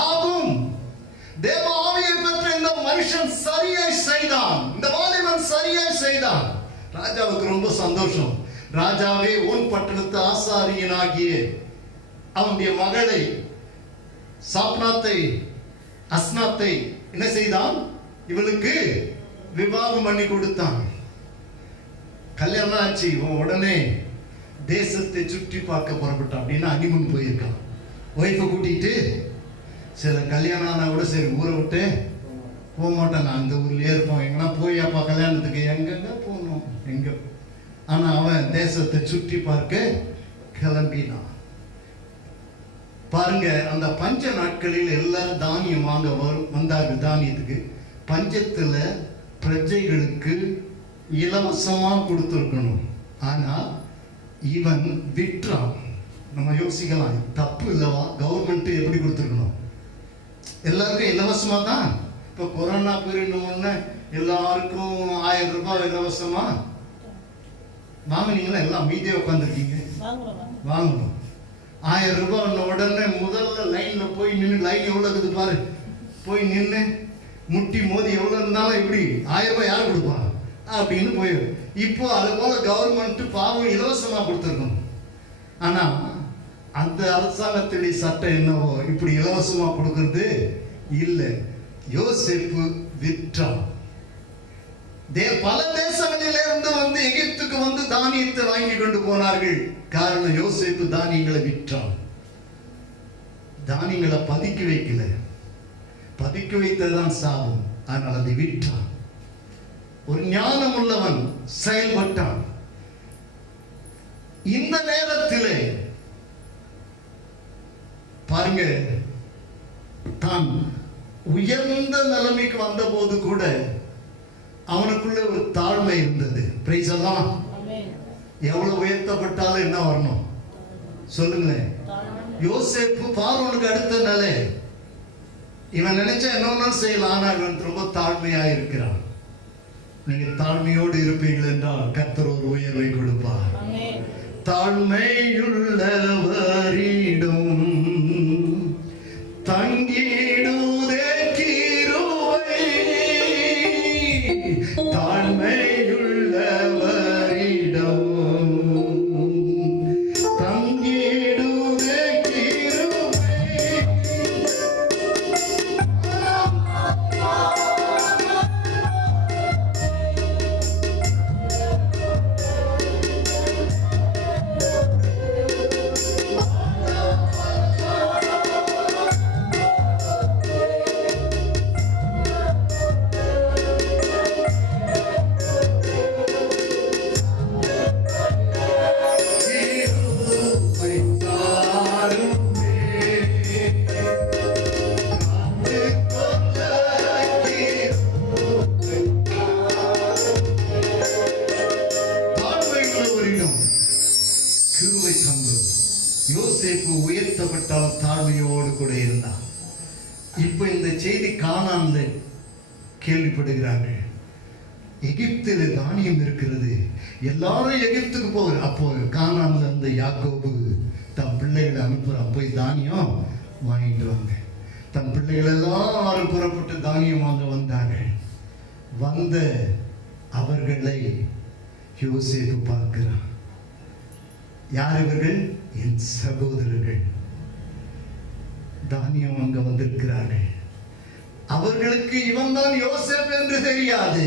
ஆகும். தேவ ஆவியை பெற்ற இந்த மனுஷன் சரியாய் செய்தான். இந்த வாலிபன் சரியாய் செய்தான். ராஜாவுக்கு ரொம்ப சந்தோஷம். ராஜாவே, உன் பட்டணத்து ஆசாரியனாகிய அவனுடைய மகளை சாப்னாத்தை அஸ்னாத்தை என்ன செய்தான்? இவளுக்கு விவாகம் பண்ணி கொடுத்தான். கல்யாணம் ஆச்சு. இவன் உடனே தேசத்தை சுற்றி பார்க்க புறப்பட்டான். அப்படின்னா ஹனிமூன் போயிருக்கான். ஒய்ஃபை கூட்டிட்டு. சில கல்யாணம் ஆனா கூட சரி ஊரை விட்டு போக மாட்டான். நான் அந்த ஊர்லயே இருப்போம். எங்கன்னா போய் அப்பா கல்யாணத்துக்கு எங்கெங்க போகணும் எங்க. ஆனா அவன் தேசத்தை சுற்றி பார்க்க கிளம்பினான். பாருங்க, அந்த பஞ்ச நாட்களில் எல்லாரும் தானியம் வாங்க வந்தார்கள். தானியத்துக்கு பஞ்சத்துல பிரஜைகளுக்கு இலவசமா கொடுத்துருக்கணும். ஆனா இவன் விற்றான். நம்ம யோசிக்கலாம், தப்பு இல்லவா? கவர்மெண்ட் எப்படி கொடுத்துருக்கணும்? எல்லாருக்கும் இலவசமா தான். இப்போ கொரோனா பீரியட் எல்லாருக்கும் 1000 ரூபாய் இலவசமா வாங்கினீங்களா? எல்லாம் மீதியாக உட்காந்துருக்கீங்க. வாங்கணும். 1000 ரூபாய் உடனே முதல்ல லைன்ல போய் நின்று, லைன் எவ்வளோ இருக்குது பாரு, போய் நின்று முட்டி மோதி எவ்வளோ இருந்தாலும் எப்படி 1000 ரூபாய் யார் கொடுப்பா அப்படின்னு போயிடும். இப்போ அது போல கவர்மெண்ட் பாவம் இலவசமாக கொடுத்துருக்கணும். ஆனால் அந்த அரசாங்கத்துடைய சட்டம் என்னவோ இப்படி இலவசமாக கொடுக்கறது இல்லை. யோசேப்பு விற்றான். பல தேசங்களிலிருந்து வந்து எகிப்துக்கு வந்து தானியத்தை வாங்கி கொண்டு போனார்கள். காரணம், யோசேப்பு தானியங்களை விற்றான். தானியங்களை பதுக்கி வைக்கல. பதுக்கி வைத்ததான் சாபம். ஆனால் அதை விற்றான். ஒரு ஞானம் உள்ளவன் செயல்பட்டான். இந்த நேரத்தில் பாருங்க, தான் உயர்ந்த நிலைமைக்கு வந்த போது கூட அவனுக்குள்ள ஒரு தாழ்மை இருந்தது. பிரைஸ் எல்லாம். எவ்வளவு உயர்த்தப்பட்டாலும் என்ன வரணும் சொல்லுங்களேன்? யோசேப்பு பார்வோனுக்கு அடுத்த நிலை. இவன் நினைச்சா என்ன செய்யலாம். ஆனா இவன் ரொம்ப தாழ்மையா இருக்கிறான். நீங்க தாழ்மையோடு இருப்பீர்கள் என்றால் கர்த்தர் ஒரு உயர்வை கொடுப்பார். தாழ்மையுள்ளவரிடம் தங்கிடுதே கிருபை. தாழ்மையுள்ளவரிடம் தங்கிடுதே கிருபை. இப்ப இந்த செய்தி கானான்ல கேள்விப்படுகிறார்கள். எகிப்தில் தானியம் இருக்கிறது, எல்லாரும் எகிப்துக்கு போகிற. அப்போ கானான்ல இருந்த யாக்கோபு தன் பிள்ளைகளை அனுப்புறான், போய் தானியம் வாங்கிட்டு வாங்க. தன் பிள்ளைகள் எல்லாரும் புறப்பட்டு தானியம் வாங்க வந்தார்கள். வந்த அவர்களை யோசேப்பு பார்க்கிறான். யார் இவர்கள்? என் சகோதரர்கள் தானியம் அங்க வந்திருக்கிறார்கள். அவர்களுக்கு இவன் தான் யோசேப்பு என்று தெரியாது,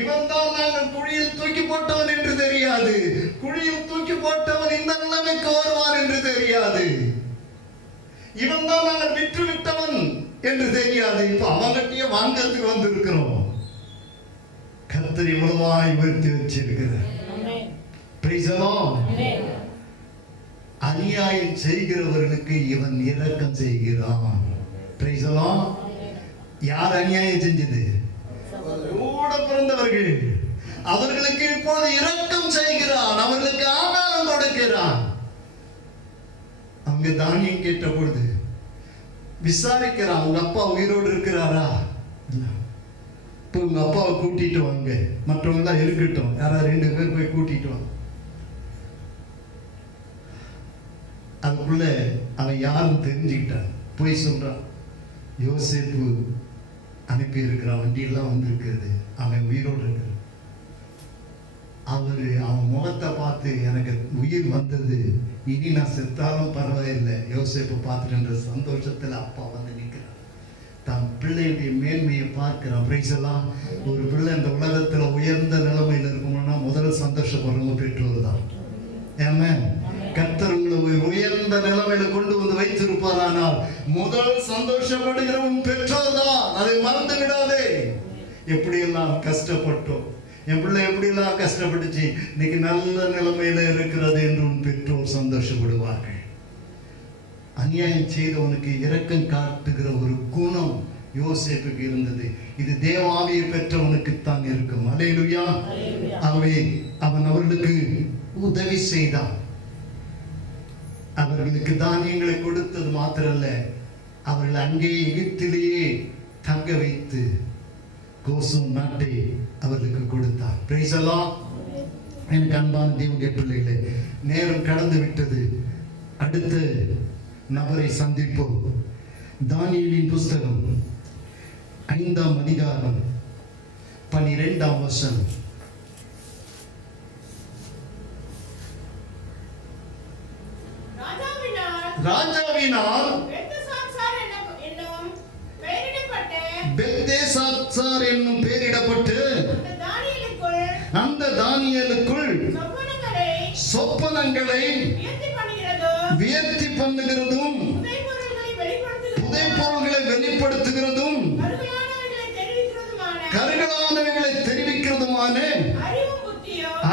இவன் தான் நாங்கள் குழியில் தூக்கி போட்டவன் என்று தெரியாது, குழியில் தூக்கி போட்டவன் இந்த நிலைமைக்கு வருவான் என்று தெரியாது, இவன் தான் நாங்கள் விற்று விட்டவன் என்று தெரியாது. இப்ப அவங்ககிட்டயே வாங்கறதுக்கு வந்திருக்கிறோம். கர்த்தர் இவ்வளவாய் உயர்த்தி வச்சிருக்கிறார். Price the Lord. அநியாயம் செய்கிறவர்களுக்கு இவன் இரக்கம் செய்கிறான். Price the Lord. யார் அநியாயம் செஞ்சது? கூட பிறந்தவர்கள். அவர்களுக்கு இப்போது இரக்கம் செய்கிறான், அவர்களுக்கு ஆகாரம் கொடுக்கிறான். அவங்க தானியம் கேட்ட பொழுது விசாரிக்கிறான், உங்க அப்பா உயிரோடு இருக்கிறாரா? இப்போ உங்க அப்பாவை கூட்டிட்டு வாங்க, மற்றவங்க எல்லாம் இருக்கட்டும், யாராவது 2 பேர் போய் கூட்டிட்டு வாங்க. அதுக்குள்ள அவன் யாரும் தெரிஞ்சுக்கிட்டான், போய் சொல்றான். யோசேப்பு அனுப்பி இருக்கிறான், வண்டியெல்லாம் வந்திருக்கிறது, அவன் உயிரோடு இருக்கிறான். அவன் முகத்தை பார்த்து எனக்கு உயிர் வந்தது, இனி நான் செத்தாலும் பரவாயில்லை, யோசேப்பு பார்த்துட்டு சந்தோஷத்துல அப்பா வந்து நிற்கிறான். தன் பிள்ளையுடைய மேன்மையை பார்க்கிறான். பிரைஸ் எல்லாம். ஒரு பிள்ளை இந்த உலகத்துல உயர்ந்த நிலைமையில இருக்கணும்னா முதல் சந்தோஷப்படுறவங்க பெற்றோர் தான். ஆமென். கர்த்தர் உங்களை உயர்ந்த நிலைமையில கொண்டு வந்து வைத்திருப்பாரானால் முதல் சந்தோஷப்படுகிறவன் பெற்றோர் தான். அதை மறந்து விடாதே. எப்படியெல்லாம் கஷ்டப்பட்டோம், என் பிள்ளை எப்படியெல்லாம் கஷ்டப்பட்டுச்சு, இன்னைக்கு நல்ல நிலைமையில இருக்கிறது என்று உன் பெற்றோர் சந்தோஷப்படுவார்கள். அநியாயம் செய்தவனுக்கு இரக்கம் காட்டுகிற ஒரு குணம் யோசேப்புக்கு இருந்தது. இது தேவாவியை பெற்றவனுக்குத்தான் இருக்கும். அல்லேலூயா. ஆகவே அவன் அவர்களுக்கு உதவி செய்தான். அவர்களுக்கு தானியங்களை கொடுத்தது மாத்திரல்ல, அவர்கள் அங்கே எகிப்திலேயே தங்க வைத்து கோசம் நாட்டை அவர்களுக்கு கொடுத்தார். Price the Lord. எனக்கு அன்பான தேவனுடைய பிள்ளைகளே, நேரம் கடந்து விட்டது. அடுத்த நபரை சந்திப்போம். தானியேலின் புஸ்தகம் 5ஆம் அதிகாரம் 12ஆம் வசனம். ராஜாவினால் பெல்தேசாத்சார் என்னும் பெயரிடப்பட்டு அந்த தானியேலுக்குள் சொப்பனங்களை வியர்த்தி பண்ணுகிறதும் புதைப்பொருள்களை வெளிப்படுத்துகிறதும் கருகலானவைகளை தெரிவிக்கிறதுமான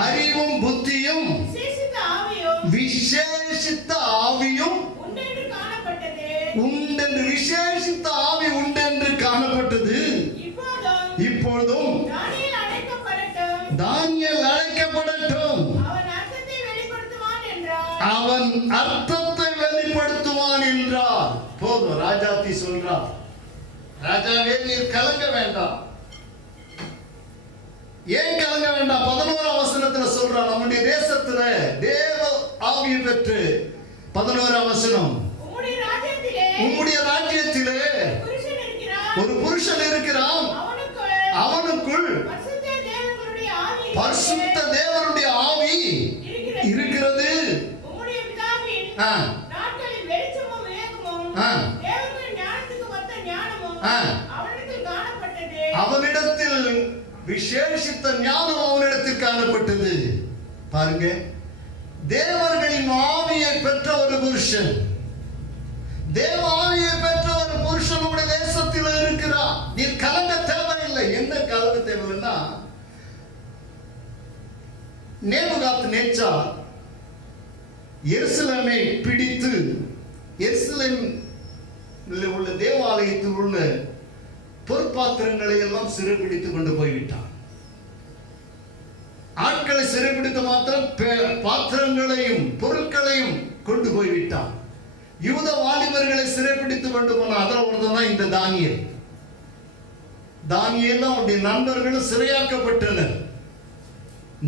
அறிவும் புத்தியும் விசேஷித்த ஆவியும் உண்டென்று விசேஷித்த ஆவி உண்டென்று காணப்பட்டது. இப்பொழுதும் தானியேல் அழைக்கப்படட்டும், அவன் அர்த்தத்தை வெளிப்படுத்துவான் என்றார். போதும், ராஜாத்தி சொல்றார், ராஜாவே நீர் கலங்க வேண்டாம். ஏன் கலங்க வேண்டாம்? 11ஆம் வசனத்துல சொல்றான், நம்முடைய தேசத்துல தேவ ஆவியை பெற்று 11ஆம் வசனம், உம்முடைய ராஜ்யத்திலே ஒரு புருஷன் இருக்கிறான், அவனுக்குள் பரிசுத்த தேவனுடைய ஆவி இருக்கிறது. அவனிடத்தில் விசேஷித்த ஞானம் அவனிடத்தில் காணப்பட்டது. பாருங்க, தேவர்களின் ஆவியை பெற்ற ஒரு புருஷன், தேவ ஆவியை பெற்ற ஒரு புருஷன் உடைய தேசத்தில் இருக்கிறார். நீ கலங்க தேவையில்லை. என்ன கலங்க தேவையில்லைன்னா, நேபுகாத்நேச்சார் எருசலேமை பிடித்து எருசலேமில் உள்ள தேவாலயத்தில் உள்ள பொற்பாத்திரங்களை எல்லாம் சிறைபிடித்துக் கொண்டு போய்விட்டான். ஆட்களை சிறைபிடித்த மாத்திரம் பாத்திரங்களையும் பொருட்களையும் கொண்டு போய்விட்டான். யூத வாலிபர்களை சிறைப்பிடித்து கொண்டு போன அதுல ஒருத்தன் தான் இந்த தானியேல். தானியேல் அவருடைய நண்பர்களும் சிறையாக்கப்பட்டனர்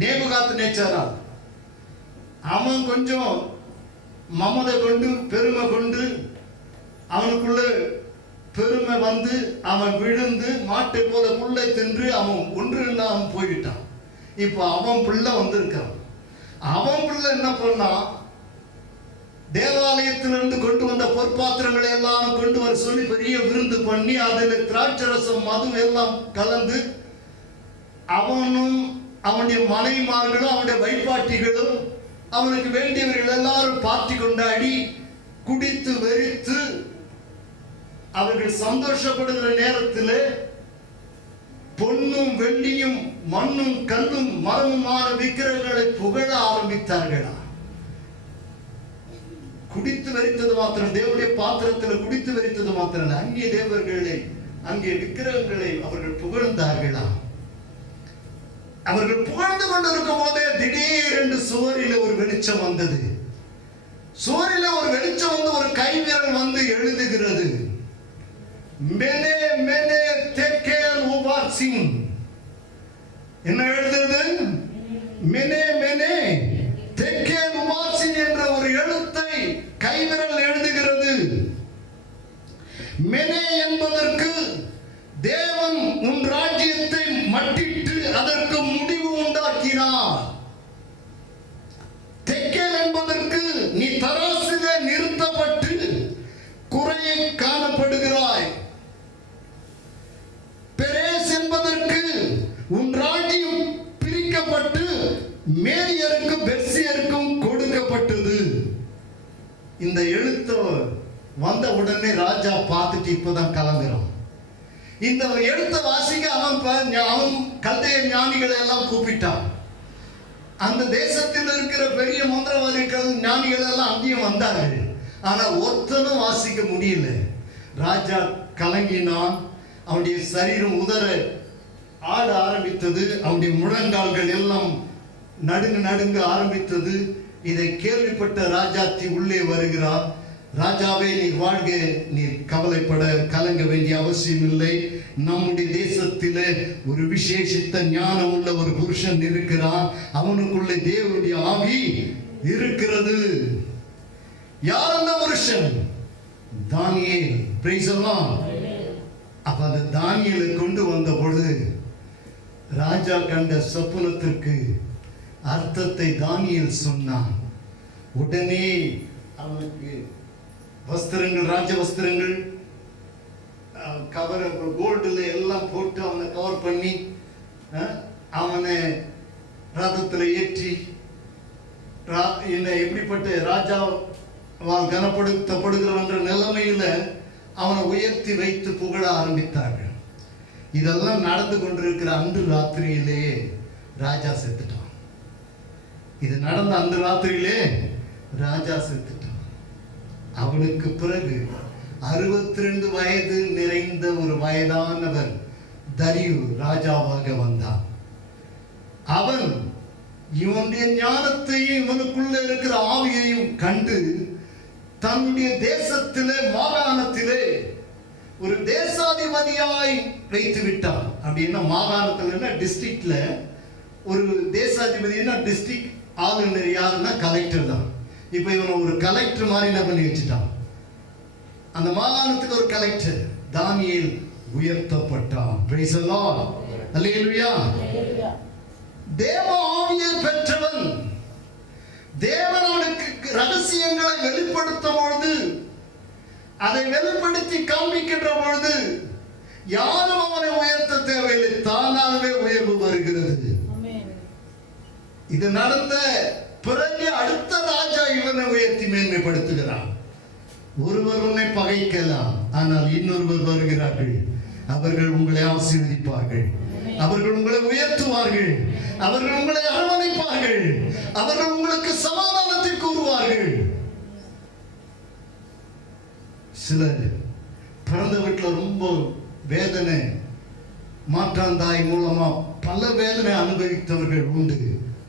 நேபுகாத்நேச்சாரால். அவன் கொஞ்சம் மமதை கொண்டு பெருமை கொண்டு அவனுக்குள்ள பெருமை வந்து அவன் விழுந்து மாட்டை போல புல்லை தின்று அவன் ஒன்று இல்லாமல் போய்விட்டான். இப்போ அவன் பிள்ளை வந்திருக்கான். அவன் பிள்ளை என்ன பண்ணா, தேவாலயத்திலிருந்து கொண்டு வந்த பொற்பாத்திரங்களை எல்லாம் கொண்டு வர சொல்லி பெரிய விருந்து பண்ணி அதில் திராட்சரசம் மது எல்லாம் கலந்து அவனும் அவனுடைய மனைவிமார்களும் அவனுடைய வைப்பாட்டிகளும் அவனுக்கு வேண்டியவர்கள் எல்லாரும் பார்ட்டி கொண்டாடி குடித்து வெறித்து அவர்கள் சந்தோஷப்படுகிற நேரத்தில் பொன்னும் வெள்ளியும் மண்ணும் கல்லும் மரமுமான விக்கிரகங்களை புகழ ஆரம்பித்தார்களா. குடித்து வெறித்தது மாத்திரம், தேவனுடைய பாத்திரத்தில் குடித்து வெறித்தது மாத்திரம், அங்கே தேவர்களை அங்கே விக்கிரகங்களை அவர்கள் புகழ்ந்தார்களா. அவர்கள் புகழ்ந்து கொண்டிருக்கும் போதே திடீரென்று சுவரில் ஒரு வெளிச்சம் வந்தது. சுவரில் ஒரு வெளிச்சம் வந்து ஒரு கைவிரல் வந்து எழுதுகிறது, மெனே மெனே தெக்கேல் உபார்சின். என்ன எழுதுது? மெனே மெனே தெக்கேல் உபார்சின் என்ற ஒரு எழுத்தை கைவிரல் எழுதுகிறது. மெனே என்பதற்கு தேவன் உன் ராஜ்யத்தை மட்டிட்டு அதற்கு முடிவு உண்டாக்கினார். தெக்கேல் என்பதற்கு நீ தராசிலே நிறுத்தப்பட்டு குறையை காணப்படுகிறாய். பெரேஸ் என்பதற்கு உன் ராஜ்யம் பிரிக்கப்பட்டு மேரியருக்கும் பெர்சியருக்கும் கொடுக்கப்பட்டது. இந்த எழுத்து வந்த உடனே ராஜா பார்த்துட்டு இப்பதான் கலங்குறான். இந்த எழுத்த வாசிக்க அவன் கல்தைய ஞானிகளை எல்லாம் கூப்பிட்டான். அந்த தேசத்தில் இருக்கிற பெரிய மந்திரவாதிகள் ஞானிகள் எல்லாம் அங்கேயும் வந்தார்கள். ஆனா ஒருத்தனும் வாசிக்க முடியல. ராஜா கலங்கினான். அவனுடைய சரீரம் உதற ஆட ஆரம்பித்தது. அவனுடைய முழங்கால்கள் எல்லாம் நடுங்க ஆரம்பித்தது. இதை கேள்விப்பட்ட ராஜாத்தி உள்ளே வருகிறார். ராஜாவே, நீ வாழ்க, நீ கவலைப்பட கலங்க வேண்டிய அவசியம் இல்லை. நம்முடைய தேசத்திலே ஒரு விசேஷித்த ஞானம் உள்ள ஒரு புருஷன் இருக்கிறான். அவனுக்குள்ளே தேவனுடைய ஆவி இருக்கிறது. யார் அந்த புருஷன்? தானியேல். Praise the Lord. அப்ப அந்த தானியேலை கொண்டு வந்த பொழுது ராஜா கண்ட சொப்பனத்திற்கு அர்த்தத்தை தானியேல் சொன்னான். உடனே அவனுக்கு வஸ்திரங்கள், ராஜ வஸ்திரங்கள், கவர் கோல்டுல எல்லாம் போட்டு அவனை கவர் பண்ணி அவனை ரதத்தில் ஏற்றி எப்படிப்பட்ட ராஜாவால் கனப்படுத்தப்படுகிறவன்ற நிலைமையில அவனை உயர்த்தி வைத்து புகழ ஆரம்பித்தார்கள். இதெல்லாம் நடந்து கொண்டிருக்கிற அன்று ராத்திரியிலே ராஜா செத்துட்டான். இது நடந்த அந்த ராத்திரியிலே ராஜா செத்துட்டான். அவனுக்கு பிறகு 62 வயது நிறைந்த ஒரு வயதானவர் தரியு ராஜாவாக வந்தான். அவன் இவனுடைய ஞானத்தையும் இவனுக்குள்ள இருக்கிற ஆவியையும் கண்டு தன்னுடைய தேசத்திலே, மாகாணத்திலே ஒரு தேசாதிபதியாய் வைத்து விட்டான். அப்படின்னா மாகாணத்துல டிஸ்ட்ரிக்ட்ல ஒரு தேசாதிபதினா டிஸ்ட்ரிக்ட் ஆளுநர் யாருன்னா கலெக்டர் தான். இப்ப இவனை ஒரு கலெக்டர் மாதிரி என்ன பண்ணி வச்சுட்டான். அந்த மாகாணத்துக்கு ஒரு கலெக்டர். தானியேல் உயர்த்தப்பட்டான். Praise the Lord. அல்லேலூயா. தேவ ஆவியை பெற்றவன். தேவன் அவனுக்கு ரகசியங்களை வெளிப்படுத்தும் பொழுது, அதை வெளிப்படுத்தி காண்பிக்கின்ற பொழுது யாரும் அவனை உயர்த்த தேவையில்லை, தானாகவே உயர்வு வருகிறது. இது நடந்த பிறகு அடுத்த ராஜா இவனை உயர்த்தி மேன்மைப்படுத்துகிறான். ஒருவர் உன்னை பகைக்கலாம், ஆனால் இன்னொருவர் வருகிறார்கள். அவர்கள் உங்களை ஆசீர்வதிப்பார்கள், அவர்கள் உங்களை உயர்த்துவார்கள், அவர்கள் உங்களை அரவணைப்பார்கள், அவர்கள் உங்களுக்கு சமாதானத்தை கூறுவார்கள். சிலர் பிறந்த வீட்டில் ரொம்ப வேதனை, மாற்றாந்தாய் மூலமா பல வேதனை அனுபவித்தவர்கள் உண்டு.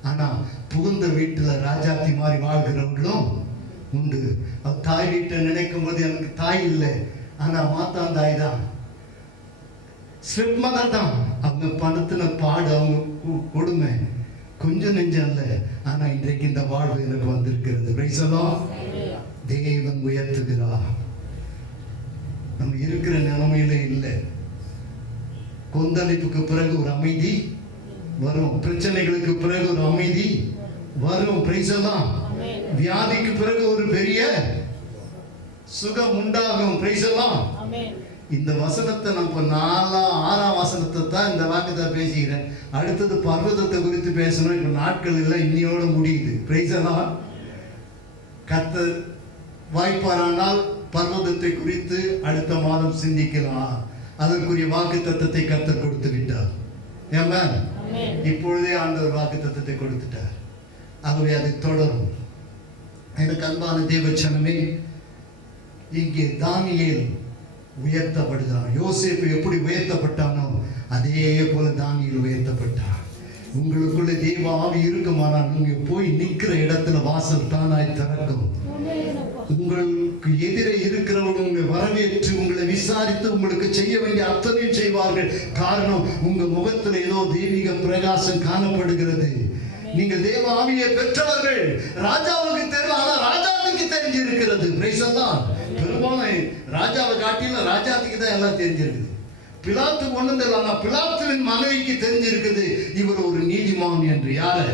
ஆனா புகுந்த வீட்டுல ராஜாத்தி மாதிரி வாழ்கிறவர்களும் உண்டு. தாய் வீட்டை நினைக்கும் போது எனக்கு தாய் இல்லை, ஆனா மாத்தான் தாய் தான், ஸ்டெப் மதர் தான். அவங்க படுத்தின பாடு, அவங்க கொடுமை கொஞ்சம் நெஞ்சம் இல்லை. ஆனா இன்றைக்கு இந்த வாழ்வு எனக்கு வந்திருக்கிறது. Price the Lord. தேவன் உயர்த்துகிறார். நம்ம இருக்கிற நிலைமையில இல்லை. கொந்தளிப்புக்கு பிறகு ஒரு அமைதி வரும், பிரச்சனைகளுக்கு பிறகு ஒரு அமைதி வரும். Price the Lord. வியாதிக்கு பிறகு ஒரு பெரிய சுகம் உண்டாகும். Price the Lord. இந்த வசனத்தை நம்ம 4, 6 வசனத்தை தான் இந்த வாக்கத்தை பேசிக்கிறேன். அடுத்தது பர்வதத்தை குறித்து பேசணும். இப்ப நாட்கள் இல்லை, இன்னையோட முடியுது. Price the Lord. கர்த்தர் வாய்ப்பாரானால் பர்வதத்தை குறித்து அடுத்த மாதம் சிந்திக்கலாம். அதற்குரிய வாக்குத்தத்தத்தை கர்த்தர் கொடுத்து விட்டார். ஆமென். இப்பொழுதே ஆண்டவர் வாக்குத்தத்தத்தை கொடுத்துட்டார். ஆகவே அதை தொடரும். எனக்கு அன்பான தேவச்சனமே, இங்கே தானியேல் உயர்த்தப்படுகிறான். யோசேப்பு எப்படி உயர்த்தப்பட்டானோ அதே போல தானியேல் உயர்த்தப்பட்டான். உங்களுக்குள்ள தேவ ஆவி இருக்குமானால் நீங்க போய் நிற்கிற இடத்துல வாசல் தானாய் திறக்கும். உங்களுக்கு எதிரே இருக்கிறவங்க உங்களை வரவேற்று உங்களை விசாரித்து உங்களுக்கு செய்ய வேண்டிய அத்தனையும் செய்வார்கள். காரணம், உங்க முகத்தில் ஏதோ தெய்வீக பிரகாசம் காணப்படுகிறது. நீங்கள் தேவ ஆவியை பெற்றவர்கள். ராஜாவுக்கு தெரியல, ஆனா ராஜாவுக்கு தெரிஞ்சிருக்கிறது. Price the Lord. பெரும்பாலும் ராஜாவை காட்டிலும் ராஜாவுக்கு தான் எல்லாம் தெரிஞ்சிருக்குது. பிலாத்து ஒண்ணும் தெரியல, ஆனா பிலாத்துவின் மனைவிக்கு தெரிஞ்சிருக்குது இவர் ஒரு நீதிமான் என்று. யாரு?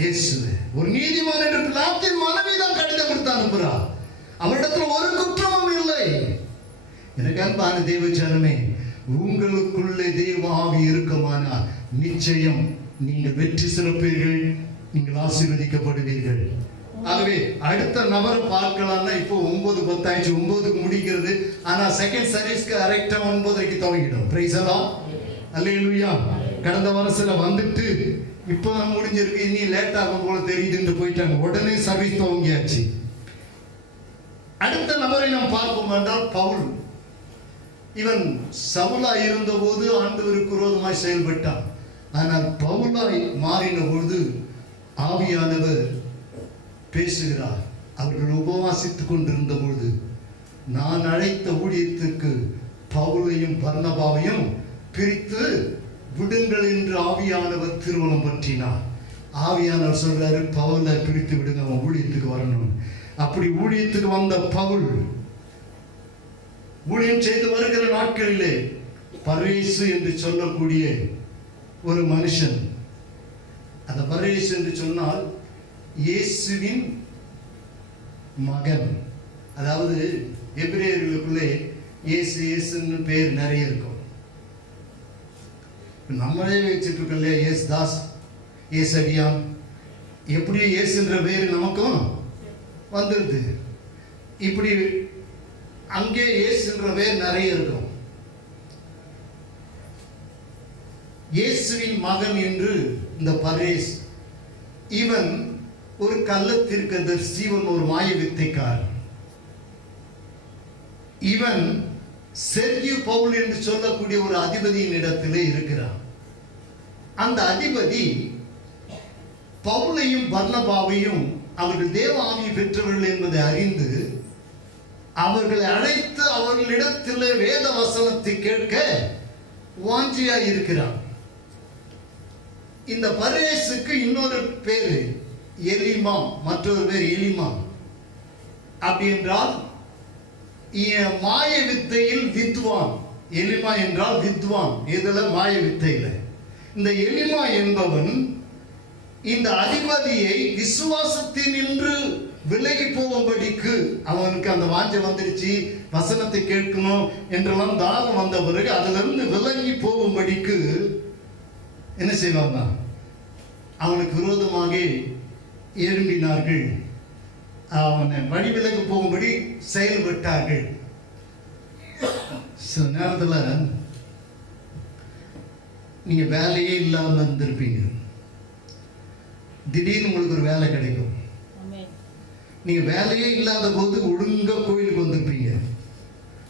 இயேசு ஒரு நீதிமான் என்று பிலாத்தின் மனைவி தான் கடிதம் கொடுத்து அனுப்புறா. அவரிடத்துல ஒரு குற்றமும் இல்லை. எனக்கு அன்பான தேவச்சனமே, உங்களுக்குள்ளே தேவ ஆவி இருக்குமானால் நிச்சயம் நீங்கள் வெற்றி சிறப்பீர்கள், நீங்கள் ஆசீர்வதிக்கப்படுவீர்கள். ஆகவே அடுத்த நபரை பார்க்கலாம்னா இப்போ 9:10 ஆயிடுச்சு, 9க்கு முடிக்கிறது. ஆனா செகண்ட் சர்வீஸ்க்கு கரெக்டா 9:30க்கு துவங்கிடும். Price the Lord. அல்லேலூயா. கடந்த வருஷத்துல வந்துட்டு இப்பதான் முடிஞ்சிருக்கு, இனி லேட் ஆகும் போல தெரியுதுன்னு போயிட்டாங்க. உடனே சர்வீஸ் துவங்கியாச்சு. அடுத்த நபரை நாம் பார்ப்போம் என்றால் பவுல். இவன் சவுலா இருந்த போது ஆண்டவருக்கு விரோதமாய் செயல்பட்டான். ஆனால் பவுலாய் மாறின பொழுது ஆவியானவர் பேசுகிறார். அவர்கள் உபவாசித்துக் கொண்டிருந்த பொழுது, நான் அழைத்த ஊழியத்துக்கு பவுலையும் பர்னபாவையும் பிரித்து விடுங்கள் என்று ஆவியானவர் திருமணம் பற்றினார். ஆவியானவர் சொல்றாரு, பவுலை பிரித்து விடுங்க, அவன் ஊழியத்துக்கு வரணும். அப்படி ஊழியத்துக்கு வந்த பவுல் ஊழியம் செய்து வருகிற நாட்களிலே பரேசு என்று சொல்லக்கூடிய ஒரு மனுஷன், அந்த பரேசு என்று சொன்னால் இயேசுவின் மகன். அதாவது எபிரேயர்களுக்குள்ளே இயேசு இயேசுன்னு பேர் நிறைய இருக்கும். நம்மளே வச்சுட்டு இருக்கோம் இல்லையா, இயேசு தாஸ், இயேசு அடியான், எப்படி இயேசுன்ற பேர் நமக்கும் வந்துடுது. இப்படி அங்கே இயேசுன்ற பேர் நிறைய இருக்கும். இயேசுவின் மகன் என்று இந்த பரேஸ், இவன் ஒரு கள்ளத்தீர்க்கதரிசி, இவன் ஒரு மாய வித்தைக்காரன். இவன் செர்கியு பவுல் என்று சொல்லக்கூடிய ஒரு அதிபதியின் இடத்திலே இருக்கிறான். அந்த அதிபதி பவுலையும் பர்னபாவையும் அவர்கள் தேவ ஆவி பெற்றவர்கள் என்பதை அறிந்து அவர்களை அழைத்து அவர்களிடத்திலே வேத வசனத்தை கேட்க வாஞ்சியா இருக்கிறான். இந்த பரேசுக்கு இன்னொரு பேரு எலிமா, மற்றொரு பேர் எலிமா. அப்படி என்றால் மாய வித்தையில் வித்வான். எலிமா என்றால் வித்வான், இதுல மாய வித்தையில. இந்த எலிமா என்பவன் இந்த அதிபதியை விசுவாசத்தினின்று விலகி போகும்படிக்கு, அவனுக்கு அந்த வாஞ்சை வந்துருச்சு, வசனத்தை கேட்கணும் என்றெல்லாம் தாகம் வந்த பிறகு அதுல இருந்து விலகி போகும்படிக்கு என்ன செய்வாங்க, அவனுக்கு விரோதமாக எழும்பினார்கள். அவனை வழிவிலகு போகும்படி செயல்பட்டார்கள். சில நேரத்தில் நீங்க வேலையே இல்லாம இருந்திருப்பீங்க, திடீர்னு உங்களுக்கு ஒரு வேலை கிடைக்கும். நீங்க வேலையே இல்லாத போது ஒழுங்கா கோயிலுக்கு வந்திருப்பீங்க,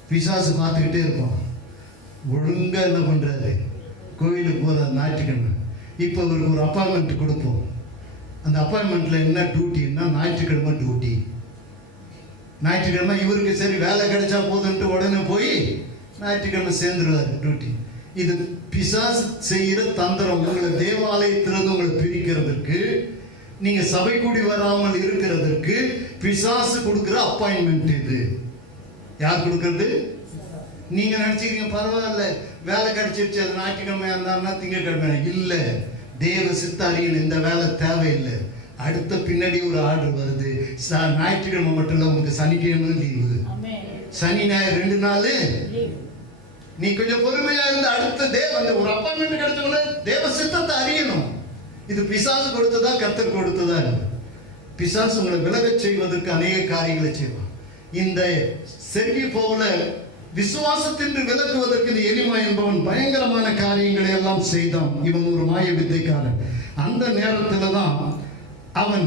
பிசாசு பார்த்துக்கிட்டே இருப்போம், ஒழுங்கா என்ன பண்றாரு, கோயிலுக்கு போற ஞாயிற்றுக்கிழமை. இப்போ அவருக்கு ஒரு அப்பாயின்மெண்ட் கொடுப்போம். அந்த அப்பாயின்மெண்ட்ல என்ன டியூட்டின்னா ஞாயிற்றுக்கிழமை டியூட்டி. ஞாயிற்றுக்கிழமை இவருக்கு சரி வேலை கிடைச்சா போதுன்ட்டு உடனே போய் ஞாயிற்றுக்கிழமை சேர்ந்துருவார் டியூட்டி. இது பிசாசு செய்கிற தந்திரம். உங்களை தேவாலயத்திலிருந்து உங்களை பிரிக்கிறதுக்கு, நீங்க சபை கூடி வராமல் இருக்கிறதுக்கு பிசாசு கொடுக்கிற அப்பாயின்மெண்ட். இது யார் கொடுக்கறது? நீங்க நினைச்சுக்கிறீங்க பரவாயில்ல வேலை கிடைச்சிருச்சு, அது ஞாயிற்றுக்கிழமையா இருந்தாருன்னா திங்கக்கிழமை இல்லை. தேவ சித்தாரியில் இந்த வேலை தேவையில்லை. அடுத்த பின்னாடி ஒரு ஆர்டர் வருது. ஞாயிற்றுக்கிழமை மட்டும் இல்லை, உங்களுக்கு சனிக்கிழமை லீவு, சனி ஞாயிறு 2 நாள். நீ கொஞ்சம் பொறுமையா இருந்து அடுத்த அந்த ஒரு அப்பாயின்மெண்ட் கிடைச்சவங்கள தேவ சித்தத்தை அறியணும். இது பிசாசு கொடுத்ததா கர்த்தர் கொடுத்ததா? பிசாசு உங்களை விலகச் செய்வதற்கு அநேக காரியங்களை செய்வான். இந்த செர்கி போல விசுவாசத்தின்று விலக்குவதற்கு இந்த எலிமா என்பவன் பயங்கரமான காரியங்களை எல்லாம் செய்தான். இவன் ஒரு மாய வித்தைக்காரன். அந்த நேரத்தில் தான் அவன்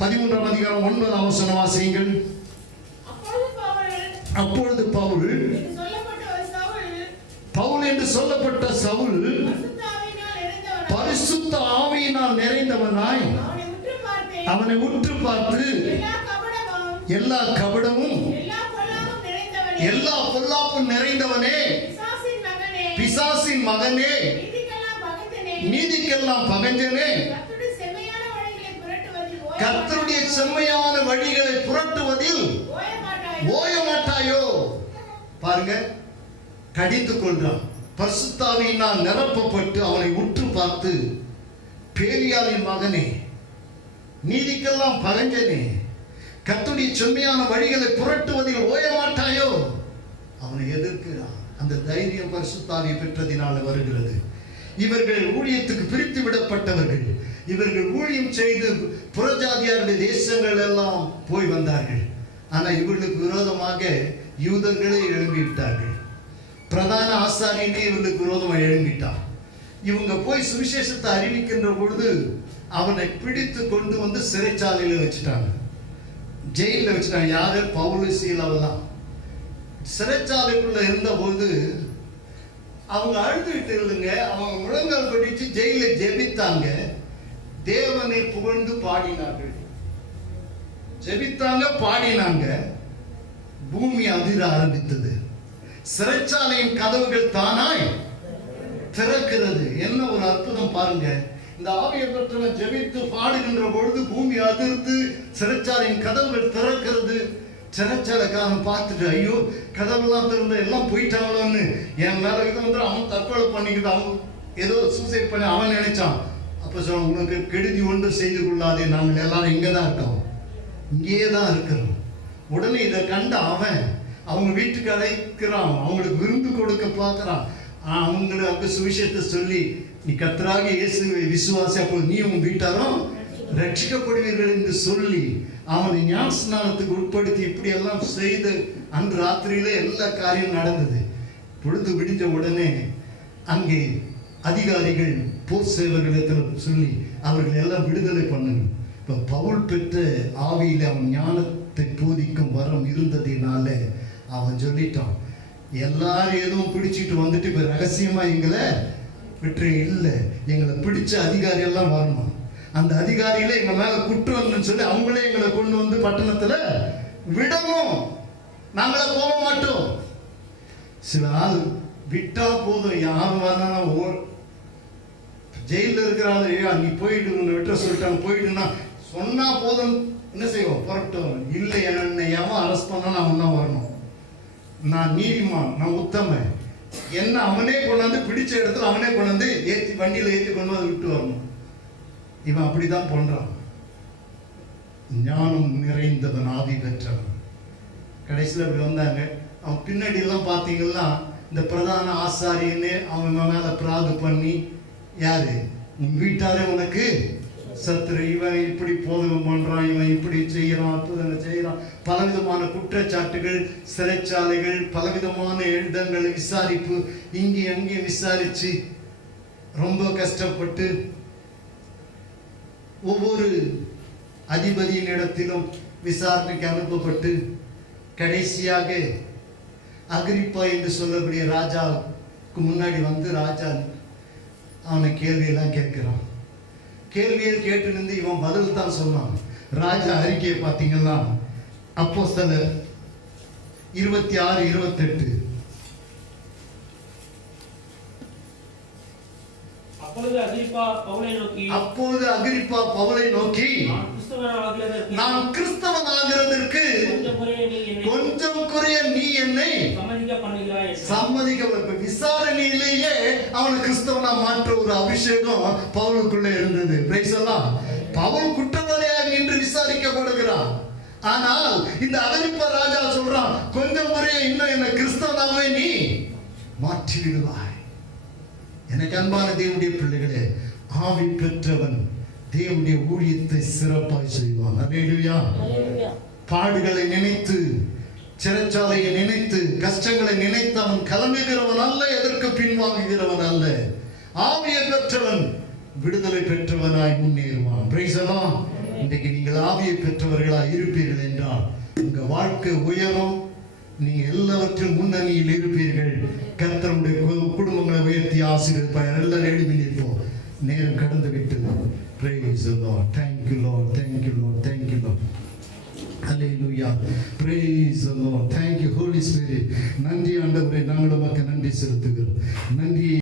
13ஆம் அதிகாரம் 9ஆம் வசனம் வாசியுங்கள். அப்பொழுது பவுல் என்று சொல்லப்பட்ட சவுல் பரிசுத்த ஆவியினால் நிறைந்தவனாய் அவனை உற்று பார்த்து எல்லா கபடமும் எல்லா பொல்லாப்பும் நிறைந்தவனே, பிசாசின் மகனே, நீதிக்கெல்லாம் பகஞ்சனே, கர்த்தருடைய செம்மையான வழிகளை புரட்டுவதில் ஓய மாட்டாயோ. பாருங்க, கடித்துக் கொள்றான். பரிசுத்த ஆவியினால் நிரப்பப்பட்டு அவனை உற்று பார்த்து, பேலியாளின் மகனே, நீதிக்கெல்லாம் பகஞ்சனே, கர்த்தருடைய செம்மையான வழிகளை புரட்டுவதில் ஓய மாட்டாயோ. அவனை எதிர்க்கிறான். அந்த தைரியம் பரிசுத்த ஆவியை பெற்றதினால வருகிறது. இவர்கள் ஊழியத்துக்கு பிரித்து விடப்பட்டவர்கள். இவர்கள் ஊழியம் செய்து புறஜாதியாருடைய தேசங்கள் எல்லாம் போய் வந்தார்கள். ஆனால் இவர்களுக்கு விரோதமாக யூதர்களே எழும்பிவிட்டார்கள். பிரதான ஆசாரியனே இவர்களுக்கு விரோதமாக எழும்பிட்டான். இவங்க போய் சுவிசேஷத்தை அறிவிக்கின்ற பொழுது அவனை பிடித்து கொண்டு வந்து சிறைச்சாலையில் வச்சுட்டாங்க, ஜெயிலில் வச்சுட்டாங்க. யாரு? பவுல், சீலாவெல்லாம் சிறைச்சாலைக்குள்ள இருந்த போது அவங்க அழுதுகிட்டு இல்லைங்க. அவங்க முழங்கால் படிச்சு ஜெயிலில் ஜெபித்தாங்க. தேவனை புகழ்ந்து பாடினார்கள். ஜெபித்தாங்க, பாடினாங்க. பூமி அதிர ஆரம்பித்தது. சிறைச்சாலையின் கதவுகள் தானாய் திறக்கிறது. என்ன ஒரு அற்புதம் பாருங்க. இந்த ஆவியை பெற்றவன் ஜெபித்து பாடுகின்ற பொழுது பூமி அதிர்ந்து சிறைச்சாலையின் கதவுகள் திறக்கிறது. சிறைச்சாலைக்காரன் பார்த்துட்டு, ஐயோ கதவுலாம் திறந்த எல்லாம் போயிட்டாங்களோன்னு என் மேல இது வந்து அவன் தற்கொலை பண்ணிக்கிட்டு அவன் ஏதோ சூசைட் பண்ணி அவன் நினைச்சான். அப்ப சொல்ல, உனக்கு கெடுதி ஒன்று செய்து கொள்ளாதே, நாங்கள் எல்லாரும் இங்கதான் இருக்கோம், இங்கேயே தான் இருக்கிறோம். உடனே இதை கண்ட அவன் அவங்க வீட்டுக்கு அழைக்கிறான், அவங்களுக்கு விருந்து கொடுக்க பார்க்கிறான். அவங்களுக்கு சுவிசேஷத்தை சொல்லி, நீ கர்த்தராகிய இயேசுவை விசுவாசி, அப்போது நீ உன் வீட்டாரும் ரட்சிக்கப்படுவீர்கள் என்று சொல்லி அவனை ஞானஸ்நானத்துக்கு உட்படுத்தி இப்படி எல்லாம் செய்து அன்று ராத்திரியிலே எல்லா காரியம் நடந்தது. பொழுது விடிஞ்ச உடனே அங்கே அதிகாரிகள் போர் சேவர்களிடத்தில் சொல்லி அவர்களை எல்லாம் விடுதலை பண்ணணும். இப்போ பவுல் பெற்ற ஆவியில் அவன் ஞானத்தை போதிக்கும் வரம் இருந்ததினால அவன் சொல்லிட்டான், எல்லாரும் எதுவும் பிடிச்சிட்டு வந்துட்டு இப்போ ரகசியமா எங்களை விட்டு இல்லை, எங்களை பிடிச்ச அதிகாரி எல்லாம் வரணும், அந்த அதிகாரியில எங்க மேல குற்றம் சொல்லி அவங்களே எங்களை கொண்டு வந்து பட்டணத்துல விடணும், நாங்கள போக மாட்டோம். சில ஆள் விட்டா போதும், யாரும் வரணும். ஜெயில இருக்கிறாங்க, நீ போயிட்டு உன்னை விட்ட சொல்லிட்டாங்க, போயிட்டுன்னா சொன்னா போதும், என்ன செய்வோம், புறப்பட்டோம். இல்லை, என்னை எவன் அரெஸ்ட் பண்ணா நான் ஒன்னா வரணும், நான் நீதிமான், நான் உத்தமன், என்ன அவனே கொண்டாந்து பிடிச்ச இடத்துல அவனே கொண்டாந்து ஏற்றி வண்டியில ஏற்றி கொண்டு வந்து விட்டு வரணும். இவன் அப்படிதான் பண்றான். ஞானம் நிறைந்தவன், ஆவி பெற்றவன். கடைசியில் அப்படி வந்தாங்க. அவன் பின்னாடி எல்லாம் பார்த்தீங்கன்னா இந்த பிரதான ஆசாரியனே அவன் மேல பிராது பண்ணி, யாரு உன் வீட்டாரே உனக்கு சத்துரு, இவன் இப்படி போதகம் பண்றான், இவன் இப்படி செய்யறான், அற்புதங்கள் செய்யறான், பலவிதமான குற்றச்சாட்டுகள், சிறைச்சாலைகள், பலவிதமான இடங்கள் விசாரிப்பு, இங்கே அங்கே விசாரிச்சு ரொம்ப கஷ்டப்பட்டு ஒவ்வொரு அதிபதியின் இடத்திலும் விசாரணைக்கு அனுப்பப்பட்டு கடைசியாக அகிரிப்பா என்று சொல்லக்கூடிய ராஜாவுக்கு முன்னாடி வந்து ராஜா அவனை கேள்வியெல்லாம் கேட்கிறான். கேள்வியை கேட்டு நின்று இவன் பதில் தான் சொன்னான். ராஜா அறிக்கையை பார்த்தீங்கன்னா அப்போஸ்தலர் 26-28. அப்பொழுது அகிரிப்பா பவுலை நோக்கி நான் கிறிஸ்தவன் ஆகிறதற்கு கொஞ்சம் குறைய நீ என்னை சம்மதிக்க. விசாரணையிலேயே அவனை கிறிஸ்தவனா மாற்ற ஒரு அபிஷேகம் பவுலுக்குள்ள இருந்தது. பிரைஸ் எல்லாம். பவுல் குற்றவாளியாக இன்று விசாரிக்கப்படுகிறான். ஆனால் இந்த அகிரிப்பா ராஜா சொல்றான், கொஞ்சம் குறைய இன்னும் என்ன கிறிஸ்தவனாகவே நீ மாற்றி விடுவாய். எனக்கு அன்பான தேவனுடைய பிள்ளைகளே, ஆவி பெற்றவன் தேவனுடைய ஊழியத்தை சிறப்பாய் செய்வான். அல்லேலூயா. பாடுகளை நினைத்து, சிறைச்சாலையை நினைத்து, கஷ்டங்களை நினைத்து அவன் கலங்குகிறவன் அல்ல, எதற்கு பின்வாங்குகிறவன் அல்ல. ஆவியை பெற்றவன் விடுதலை பெற்றவனாய் முன்னேறுவான். பிரைஸ் எல்லாம். இன்றைக்கு நீங்கள் ஆவியை பெற்றவர்களாய் இருப்பீர்கள் என்றால் உங்க வாழ்க்கை உயரும். நீங்க எல்லாவற்றிலும் முன்னணியில் இருப்பீர்கள். கர்த்தருடைய குடும்பங்களை உயர்த்தி ஆசீர்வதிப்பார். எல்லாரும் எழுதி நிற்போம். நேரம் கடந்து விட்டது. Praise the Lord. Thank you Lord. Thank you Lord. Thank you Lord. Hallelujah. Praise the Lord. Thank you Holy Spirit. நன்றி ஆண்டவரே, நாங்கள் உமக்கு நன்றி செலுத்துகிறோம்.